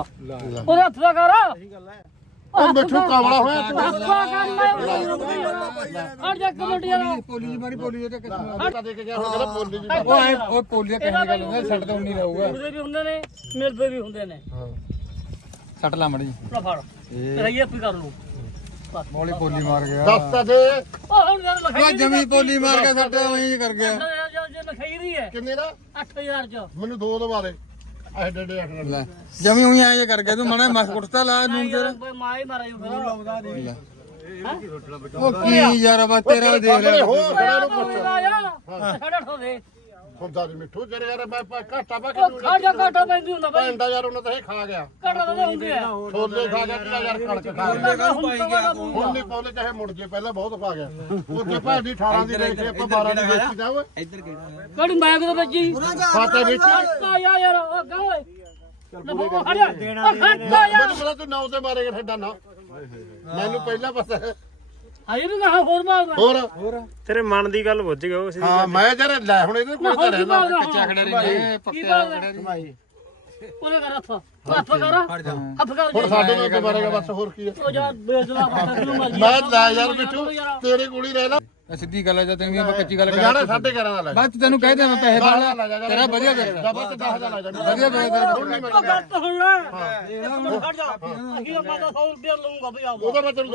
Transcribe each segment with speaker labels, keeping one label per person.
Speaker 1: ਉਹਦੇ ਹੱਥ ਦਾ ਕਰ
Speaker 2: ਉਹ ਮਿੱਠੂ ਕਾਵਲਾ ਹੋਇਆ ਤੂੰ
Speaker 1: ਹੱਥਾ ਕਰ ਮੈਂ ਹਟ ਜਾ ਕਮੇਟੀ ਵਾਲਾ
Speaker 3: ਪੋਲੀ ਦੀ ਮਾਰੀ ਪੋਲੀ ਦੇ ਕਿਸ
Speaker 2: ਹੱਥ ਦੇ ਕੇ ਗਿਆ ਹੁਣ ਕਹਿੰਦਾ ਬੋਲੀ ਜੀ
Speaker 3: ਉਹ ਐ ਉਹ ਪੋਲੀ ਕਹਿਣ ਦੀ ਗੱਲ ਹੁੰਦਾ ਸੱਟ ਤਾਂ ਉਨੀ ਰਹੂਗਾ
Speaker 1: ਉਹਦੇ ਵੀ ਹੁੰਦੇ ਨੇ ਮਿਲਦੇ ਵੀ ਹੁੰਦੇ ਨੇ
Speaker 3: ਸੱਟ ਲਾ ਮੜੀ
Speaker 1: ਨਾ ਫੜ ਰਹੀਏ ਵੀ ਕਰ ਲੂ
Speaker 3: ਮੋਲੀ ਪੋਲੀ ਮਾਰ ਗਿਆ
Speaker 2: ਦੱਸ ਤਾਂ ਦੇ
Speaker 1: ਉਹ ਹੁਣ ਜਦ
Speaker 3: ਉਹ
Speaker 1: ਲਖਾਈ
Speaker 3: ਜਮੀ ਪੋਲੀ ਮਾਰ ਕੇ ਸੱਟ ਉਹੀ ਕਰ ਗਿਆ
Speaker 1: ਜੇ ਲਖਾਈ ਰਹੀ ਹੈ
Speaker 2: ਕਿੰਨੇ ਦਾ
Speaker 1: 8000 ਚ
Speaker 2: ਮੈਨੂੰ ਦੋ ਦਵਾ ਦੇ ਅੱਠ
Speaker 3: ਲੈ ਜਮੀ ਉਹੀ ਐ ਜੇ ਕਰ ਗਿਆ ਤੂੰ ਮਣਾ ਮਸ ਕੁੱਟਤਾ ਲਾ ਨੂੰ ਤੇਰਾ
Speaker 1: ਬਈ ਮਾਂ ਹੀ ਮਾਰਾ ਜੂ ਫਿਰ
Speaker 3: ਉਹ ਕੀ ਯਾਰ ਬਸ ਤੇਰਾ ਦੇਖ ਲੈ
Speaker 2: ਹੋ ਖੜਾ ਨੂੰ ਪੁੱਛ।
Speaker 1: ਸਾਡਾ ਠੋ ਦੇ।
Speaker 2: ਹੁੰਦਾ ਜੀ ਮਿੱਠੂ ਜਿਹੜੇ ਯਾਰ ਮੈਂ ਪਾ- ਘਾਟਾ ਪਾ ਕੇ
Speaker 1: ਉਹ ਖਾ ਜਾ ਘਾਟਾ ਪੈਂਦੀ ਹੁੰਦਾ ਬਈ
Speaker 2: ਭੈਂਦਾ ਯਾਰ ਉਹਨਾਂ ਤਾਂ ਇਹ ਖਾ ਗਿਆ।
Speaker 1: ਘਾਟਾ ਤਾਂ ਹੁੰਦੇ ਆ।
Speaker 2: ਛੋਲੇ ਖਾ ਗਿਆ ਕਿਹੜਾ ਯਾਰ ਕਣਕ ਖਾ ਗਿਆ। ਹੁਣ ਨਹੀਂ ਪਾਉਲੇ ਚਾਹੇ ਮੁੜ ਜੇ ਪਹਿਲਾਂ ਬਹੁਤ ਖਾ ਗਿਆ। ਉੱਥੇ ਦੀ 18 ਦੀ ਵੇਚ ਆਪਾਂ 12 ਦੀ ਵੇਚੀ ਦਾ ਓਏ।
Speaker 1: ਕੜੀ ਮੈਂ ਕਿਦੋਂ ਬੱਜੀ
Speaker 2: ਖਾਤਾ ਵਿੱਚ।
Speaker 1: ਖੜਤਾ ਯਾ ਯਾਰ ਉਹ ਗਾ ਓਏ। ਯਾਰ।
Speaker 2: ਮੈਨੂੰ ਪਤਾ ਤੂੰ ਨੌ ਤੇ ਮਾਰੇਗਾ ਠੱਡਾ ਨਾ। ਮੈਨੂੰ ਪਹਿਲਾਂ ਪਤਾ ਹੈ।
Speaker 1: ਹੋਰ ਮਾਰਨਾ
Speaker 2: ਹੋਰ?
Speaker 4: ਤੇਰੇ ਮਨ ਦੀ ਗੱਲ ਬੁੱਝ ਗਿਆ ਉਹ ਸੀ
Speaker 2: ਹਾਂ ਮੈਂ ਜਰ ਲੈ ਹੁਣ ਇਹਦੇ ਕੋਲ ਤਾਂ ਰਹਿਣਾ
Speaker 3: ਕੱਚਾ ਖੜਿਆ ਨਹੀਂ ਪੱਕਿਆ ਖੜਿਆ ਨਹੀਂ
Speaker 1: ਉਹਨੇ ਕਰ ਹੱਥ ਹੱਥ ਕਰ। ਹੱਥ ਕਰ।
Speaker 2: ਹੁਣ ਸਾਡੇ ਨਾਲ ਤੇ ਮਾਰੇਗਾ ਬਸ ਹੋਰ ਕੀ ਹੈ
Speaker 1: ਉਹ ਜਾ ਬੇਜਲਾ ਕਿਉਂ ਮਰਜ਼ੀ
Speaker 2: ਮੈਂ ਲੈ ਯਾਰ ਮਿੱਠੂ ਤੇਰੇ ਕੋਲ ਹੀ ਰਹਿਣਾ
Speaker 3: ਸਿੱਧੀ ਗੱਲ ਹੈ ਜਾਂ ਤੈਨੂੰ ਆਪਾਂ ਕੱਚੀ ਗੱਲ ਕਰ
Speaker 2: ਜਾਣਾ ਸਾਡੇ ਘਰਾਂ ਦਾ ਲੈ
Speaker 3: ਚ ਤੈਨੂੰ ਕਹਿ ਦੇ ਮੈਂ ਪੈਸੇ ਪਾ ਲਾ ਤੇਰਾ ਵਧੀਆ ਕਰੇਗਾ
Speaker 2: ਬਸ 10000 ਲੈ ਜਾ
Speaker 3: ਵਧੀਆ ਪਿਆ ਤੇਰਾ
Speaker 2: ਹੁਣ ਨਹੀਂ ਮੈਂ
Speaker 1: ਉਹ ਗੱਲ ਤਾਂ ਸੁਣ ਲੈ ਖੜ ਜਾ। ਅਸੀਂ ਆਪਾਂ ਤਾਂ 100 ਰੁਪਏ ਲਊਂਗਾ ਭਈ ਆਵਾ
Speaker 2: ਉਹਦਾ ਮੈਂ ਤੈਨੂੰ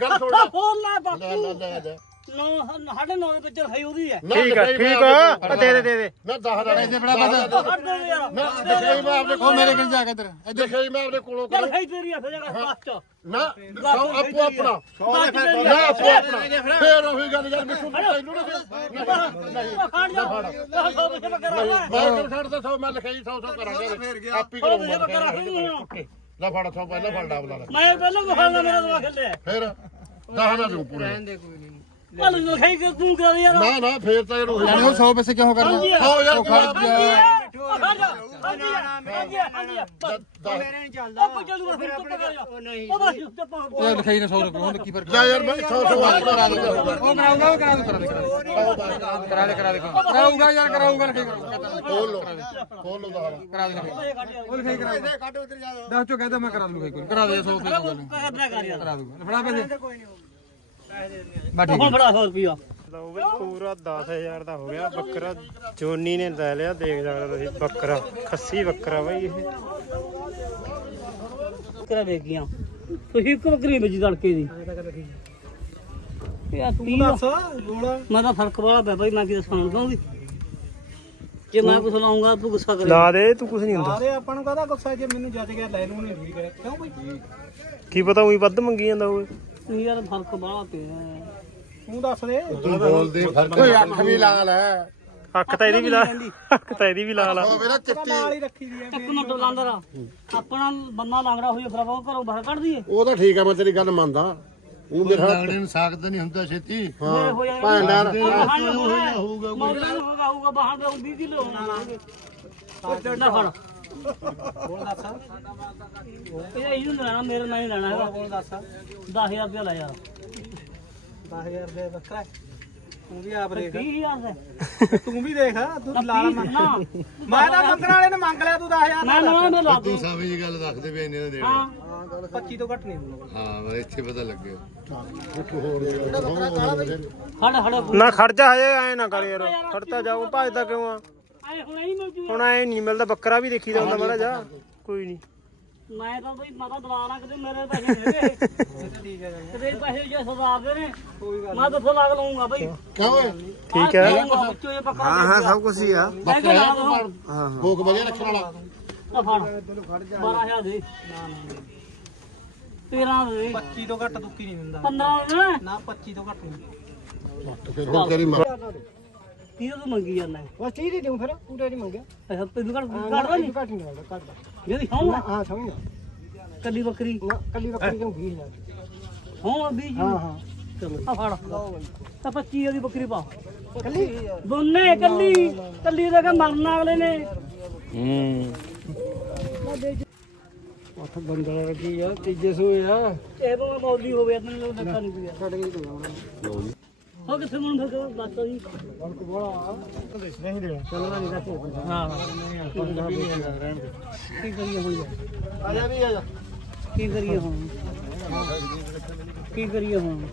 Speaker 2: ਗੱਲ ਛੋੜ ਲੈ।
Speaker 1: ਫੋਨ ਲੈ
Speaker 2: ਲੈ
Speaker 1: ਬਾਪੂ
Speaker 2: ਲੈ ਲੈ ਲੈ
Speaker 1: ਨੌ ਸਾਡੇ ਨੌ ਦੇ ਵਿੱਚ ਹੈ ਉਹਦੀ ਹੈ।
Speaker 2: ਨਾ
Speaker 4: ਠੀਕ ਆ ਠੀਕ ਆ। ਦੇ ਦੇ ਦੇ ਦੇ।
Speaker 2: ਨਾ 10000
Speaker 3: ਪੈਸੇ ਬੜਾ ਬਸ।
Speaker 1: ਹਟ ਦੇ ਯਾਰ
Speaker 2: ਨਾ ਦੇਖੇ ਮੈਂ ਆਪਣੇ
Speaker 3: ਉਹ
Speaker 2: ਕੋਲ
Speaker 3: ਮੇਰੇ ਕੋਲ ਜਾ ਕੇ ਤੇਰਾ
Speaker 2: ਦੇਖੇ ਮੈਂ ਆਪਣੇ ਕੋਲੋਂ
Speaker 1: ਚੱਲ ਖਾਈ ਤੇਰੀ ਹੱਥ ਜਗਾ ਫਾਸਟ
Speaker 2: ਨਾ ਸੌ ਆਪੋ ਆਪਣਾ। ਨਾ ਆਪੋ ਆਪਣਾ। ਫੇਰ ਉਹੀ ਗੱਲ ਯਾਰ ਮਿੱਠੂ ਤੂੰ ਤੈਨੂੰ ਨਾ
Speaker 1: ਖੜ ਜਾ ਉਹ ਸੌ ਰੁਪਏ ਬੱਕਰਾ ਲੈ
Speaker 2: ਮੈਂ ਕਿਉਂ ਛੱਡਦਾ ਸੌ ਮੈਂ ਲਿਖਾਈ 100 100 ਕਰਾਂਗੇ। ਆਪੀ
Speaker 1: ਸੌ
Speaker 2: ਕਰੂੰਗਾ ਲੈ ਫੜ ਪਹਿਲਾਂ ਫੜ ਡਾਬਲਾ ਲੈ
Speaker 1: ਮੈਂ ਪਹਿਲਾਂ ਬਖਾਣਾ ਮੇਰਾ ਦਵਾ ਖੱਲੇ
Speaker 2: ਫੇਰ ਦਸ ਨਾ ਦੂੰ ਪੂਰੇ
Speaker 1: ਚੱਲ ਲਿਖਾਈ ਕਿ ਤੂੰ ਕਰ ਯਾਰ?
Speaker 2: ਨਾ ਨਾ ਫੇਰ ਤਾਂ ਇਹ ਉਹੀ
Speaker 3: ਯਾਨੀ ਉਹ 100 ਪੈਸੇ ਕਿਉਂ ਕਰਨਾ?
Speaker 2: ਹੋ ਯਾਰ
Speaker 3: ਖਰਚ
Speaker 1: ਖੜ ਜਾ। ਹਾਂਜੀ ਹਾਂਜੀ ਹਾਂਜੀ ਉਹ ਕੋਈ ਚੱਲੂਗਾ ਫਿਰ ਚੁੱਪ ਕਰ ਜਾ ਉਹ ਬਸ ਚੁੱਪ ਹੋ
Speaker 3: ਇਹ ਲਿਖਾਈ ਨੇ 100 ਰੁਪਏ ਹੁਣ ਕੀ ਫ਼ਰਕ
Speaker 2: ਲੈ ਯਾਰ ਮੈਂ 100 100 ਵਾਰ ਕਰਾ ਦੂੰਗਾ
Speaker 3: ਉਹ ਕਰਾਊਗਾ ਉਹ ਕਰਾ ਦੇ ਕਰਾ ਦੇ ਕਰਾ ਦੇ ਕਰਾ ਦੇ। ਕਰਾਊਗਾ ਯਾਰ ਕਰਾਊਗਾ ਲਿਖਾਈ ਕਰਾਊਗਾ
Speaker 2: ਖੋਲ ਲੋ ਖੋਲ ਲੋ ਦਹਾਰਾ
Speaker 3: ਕਰਾ ਦੇ ਲਿਖਾਈ ਉਹ ਲਿਖਾਈ ਕਰਾ ਦੇ। ਕੱਢ ਉਧਰ ਜਾ ਦੱਸ ਚੋ ਕਹਿੰਦਾ ਮੈਂ ਕਰਾ ਦੂੰਗਾ ਕੋਈ ਕਰਾ ਦੇ 100 ਰੁਪਏ
Speaker 1: ਕਰਾ
Speaker 3: ਦੂੰਗਾ। ਫੜਾ ਪੈਸੇ। ਬਾ ਠੀਕ
Speaker 1: ਹੁਣ ਫੜਾ 100 ਰੁਪਿਆ
Speaker 4: ਲਓ ਬਈ ਪੂਰਾ 10000 ਦਾ ਹੋ ਗਿਆ। ਬੱਕਰਾ ਜੋਨੀ ਨੇ ਲੈ ਲਿਆ ਦੇਖ ਸਕਦੇ ਤੁਸੀਂ ਬੱਕਰਾ ਖੱਸੀ ਬੱਕਰਾ ਬਈ ਇਹ।
Speaker 1: ਕਰਾ ਵੇਖ ਗਿਆ। ਤੁਸੀਂ ਇੱਕ ਬੱਕਰੀ ਵਿੱਚ ਤੜਕੇ ਦੀ? ਯਾਰ ਤੂੰ ਦੱਸ ਮੈਂ ਤਾਂ ਫ਼ਰਕ ਵਾਲਾ ਪਿਆ ਭਾਈ ਮੈਂ ਕੀ ਦੱਸਾਂ ਕਹੂੰਗੀ ਜੇ ਮੈਂ ਕੁਛ ਲਾਉਂਗਾ ਤੂੰ ਗੁੱਸਾ ਕਰੇ।
Speaker 4: ਲਾ ਦੇ ਤੂੰ ਕੁਝ ਨਹੀਂ ਹੁੰਦਾ।
Speaker 5: ਅਰੇ ਆਪਾਂ ਨੂੰ ਕਹਦਾ ਗੁੱਸਾ ਜੇ ਮੈਨੂੰ ਜੱਜ ਗਿਆ ਲੈ ਨੂੰ ਨਹੀਂ ਠੀਕ ਕਰਿਆ ਕਿਉਂ ਬਈ?
Speaker 4: ਕੀ ਪਤਾ ਉਹੀ ਵੱਧ ਮੰਗੀ ਜਾਂਦਾ ਹੋਵੇ।
Speaker 1: ਤੂੰ ਯਾਰ ਫ਼ਰਕ ਵਾਲਾ ਪਿਆ।
Speaker 5: ਤੂੰ ਦੱਸ ਦੇ।
Speaker 2: ਤੂੰ ਬੋਲਦੇ ਫ਼ਰਕ
Speaker 3: ਓਏ ਅੱਖ ਵੀ ਲਾਲ ਹੈ
Speaker 4: ਅੱਖ ਤਾਂ ਇਹਦੀ ਵੀ ਲਾ ਅੱਖ ਤਾਂ ਇਹਦੀ ਵੀ ਲਾ ਲਾ
Speaker 2: ਉਹ ਮੇਰਾ ਚਿੱਟੀ।
Speaker 5: ਨਾਲ ਹੀ ਰੱਖੀ ਦੀ ਹੈ
Speaker 1: ਇੱਕ ਮਿੰਟ ਲਾਂਦਰ ਆਪਣਾ ਬੰਦਾ ਲੰਗੜਾ ਹੋਈ ਫਿਰ ਉਹ ਘਰੋਂ ਬਾਹਰ ਕੱਢ ਦਈਏ।
Speaker 2: ਉਹ ਤਾਂ ਠੀਕ ਆ ਮੈਂ ਤੇਰੀ ਗੱਲ ਮੰਨਦਾ। ਉਹ ਮੇਰੇ ਨਾਲ ਨੂੰ ਸਾਖਤ ਨਹੀਂ ਹੁੰਦਾ ਛੇਤੀ। ਹਾਂ ਭਾਂਡਾਰ
Speaker 1: ਹੋਊਗਾ ਹੋਊਗਾ ਬਾਹਰ ਦੇ 20 ਕਿਲੋ ਨਾ ਫੜ।
Speaker 5: ਬੋਲ ਦੱਸ?
Speaker 1: ਇਹ ਇਹਨੂੰ ਨੀ ਲੈਣਾ ਮੇਰੇ ਨਾਲ ਹੀ ਲੈਣਾ ਹੈਗਾ।
Speaker 5: ਬੋਲ ਦੱਸ?
Speaker 1: 10000 ਰੁਪਏ ਲੈ ਯਾਰ।
Speaker 5: 10000 ਦੇ ਬੱਕਰਾ ਹੈ। ਤੂੰ ਵੀ ਆਪ ਦੇਖ।
Speaker 1: 30000 ਦੇ।
Speaker 5: ਤੂੰ ਵੀ ਦੇਖ ਤੂੰ ਲਾਲ ਮੰਗ
Speaker 1: ਨਾ।
Speaker 5: ਮੈਂ ਤਾਂ ਮੰਗਣ ਵਾਲੇ ਨੇ ਮੰਗ ਲਿਆ ਤੂੰ 10000
Speaker 1: ਮੈਂ ਨਾ ਮੈਂ ਲਾ ਦੂੰ।
Speaker 6: ਸਾਵੀ ਜੀ ਗੱਲ ਦੱਸਦੇ ਪਏ ਇਹਨੇ ਦੇ
Speaker 1: ਹਾਂ।
Speaker 5: 25 ਤੋਂ ਘੱਟ ਨਹੀਂ ਦੂੰਗਾ
Speaker 6: ਹਾਂ ਮੈਂ ਇੱਥੇ ਪਤਾ ਲੱਗਿਆ।
Speaker 1: ਖੜ ਖੜ।
Speaker 4: ਨਾ ਖੜ ਜਾ ਹਜੇ ਐ ਨਾ ਕਰ ਯਾਰ। ਖੜਤਾ ਜਾਊ ਭੱਜਦਾ ਕਿਉਂ ਆ?
Speaker 1: ਆਏ ਹੁਣ ਨਹੀਂ ਮਿਲ ਜੂ
Speaker 4: ਹੁਣ ਐ ਨਹੀਂ ਮਿਲਦਾ ਬੱਕਰਾ ਵੀ ਦੇਖੀ ਜਾਂਦਾ ਮਾੜਾ ਜਾ ਕੋਈ ਨਹੀਂ
Speaker 1: ਮੈਂ ਤਾਂ ਬਈ ਮਾਤਾ ਦਲਾ ਨਾ ਕਿਤੇ ਮੇਰੇ ਪੈਸੇ ਨਹੀਂ ਹੈਗੇ
Speaker 5: ਠੀਕ ਹੈ
Speaker 1: ਕਿਤੇ ਪੈਸੇ ਜੇ ਸਰਦਾਰ ਦੇ ਨੇ। ਮੈਂ ਤਾਂ ਲੱਗ ਲਊਂਗਾ ਬਈ।
Speaker 2: ਕਿਉਂ
Speaker 4: ਠੀਕ ਹੈ।
Speaker 1: ਵਿੱਚੋਂ ਇਹ ਪੱਕਾ ਹਾਂ ਹਾਂ ਸਭ ਕੁਝ ਹੀ ਆ। ਲਾ ਦਵਾਂ
Speaker 2: ਭੋਗ ਵਧੀਆ ਰੱਖਣ ਵਾਲਾ।
Speaker 1: ਆ ਫੜ। 12000 ਦੇ। ਨਾ ਨਾ 13 ਦੇ।
Speaker 5: 25 ਤੋਂ ਘੱਟ ਦੁੱਕੀ ਨਹੀਂ ਦਿੰਦਾ।
Speaker 1: 15 ਦੇ।
Speaker 5: ਨਾ 25 ਤੋਂ ਘੱਟ ਨਹੀਂ।
Speaker 2: ਫਿਰ ਹੁਣ ਤੇਰੀ ਮਾਂ
Speaker 1: ਕੀ ਤੂੰ ਮੰਗੀ ਜਾਂਦਾ
Speaker 5: ਬਸ 30 ਦੀ ਦਿਉ ਫਿਰ ਪੂਰੇ ਨਹੀਂ ਮੰਗਿਆ।
Speaker 1: ਅੱਛਾ ਤੈਨੂੰ ਘੜ ਘੜਦਾ ਨਹੀਂ?
Speaker 5: ਘੱਟ ਨਹੀਂ ਘੱਟ
Speaker 1: ਜਿਹੜੀ ਹਾਂ
Speaker 5: ਹਾਂ ਸਮਝ ਗਿਆ।
Speaker 1: ਕੱਲੀ ਬੱਕਰੀ?
Speaker 5: ਨਾ ਕੱਲੀ ਬੱਕਰੀ ਕਿਉਂ 20000
Speaker 1: ਹਾਂ ਵੀ ਜੀ
Speaker 5: ਹਾਂ ਹਾਂ।
Speaker 1: ਚਲੋ। ਆ ਫੜ। ਤਾਂ 25 ਦੀ ਬੱਕਰੀ ਪਾ।
Speaker 5: ਕੱਲੀ?
Speaker 1: ਦੋਨੇ ਕੱਲੀ। ਕੱਲੀ ਦਾ ਕਿ ਮਰਨਾ ਅਗਲੇ ਨੇ।
Speaker 4: ਹੂੰ।
Speaker 5: ਉੱਥੇ ਬੰਦਾ ਕੀ ਆ ਤੀਜੇ ਸੂਏ ਆ।
Speaker 1: ਇਹ ਤੋਂ ਮੌਲੀ ਹੋਵੇ ਤੈਨੂੰ ਲੱਗਾ ਨਹੀਂ ਪਿਆ।
Speaker 5: ਛੱਡ ਕੇ
Speaker 1: ਹੋ ਕਿੱਥੇ ਮੈਨੂੰ ਫਿਰ ਦੱਸ ਜੀ।
Speaker 7: ਨਹੀਂ ਦੇਣਾ ਚੱਲਣਾ ਨਹੀਂ ਰੱਖੇ
Speaker 1: ਹਾਂ ਕੀ ਕਰੀਏ ਹੁਣ
Speaker 7: ਆ ਜਾ ਵੀ ਆ ਜਾ
Speaker 1: ਕੀ ਕਰੀਏ ਹੁਣ ਕੀ ਕਰੀਏ ਹੁਣ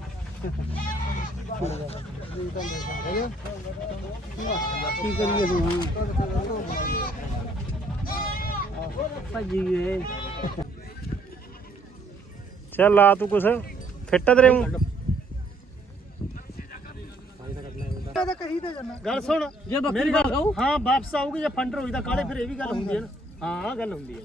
Speaker 1: ਕੀ ਕਰੀਏ ਹੁਣ ਭੱਜੀਏ
Speaker 4: ਚੱਲ ਲਾ ਤੂੰ ਕੁਛ। ਫਿੱਟ ਤੇਰੇ ਮੂੰਹ?
Speaker 7: ਤਾਂ ਕਹੀ ਤਾਂ ਜਾਣਾ ਗੱਲ ਸੁਣ
Speaker 1: ਜੇ ਬੱਕਰੀ ਦਾ ਖਾਓ
Speaker 7: ਹਾਂ ਵਾਪਸ ਆਊਗੀ ਜੇ ਫੰਡਰ ਹੋਈ ਤਾਂ ਕਾਲੇ ਫਿਰ ਇਹ ਵੀ ਗੱਲ ਹੁੰਦੀ ਹੈ ਨਾ। ਹਾਂ ਗੱਲ ਹੁੰਦੀ ਹੈ।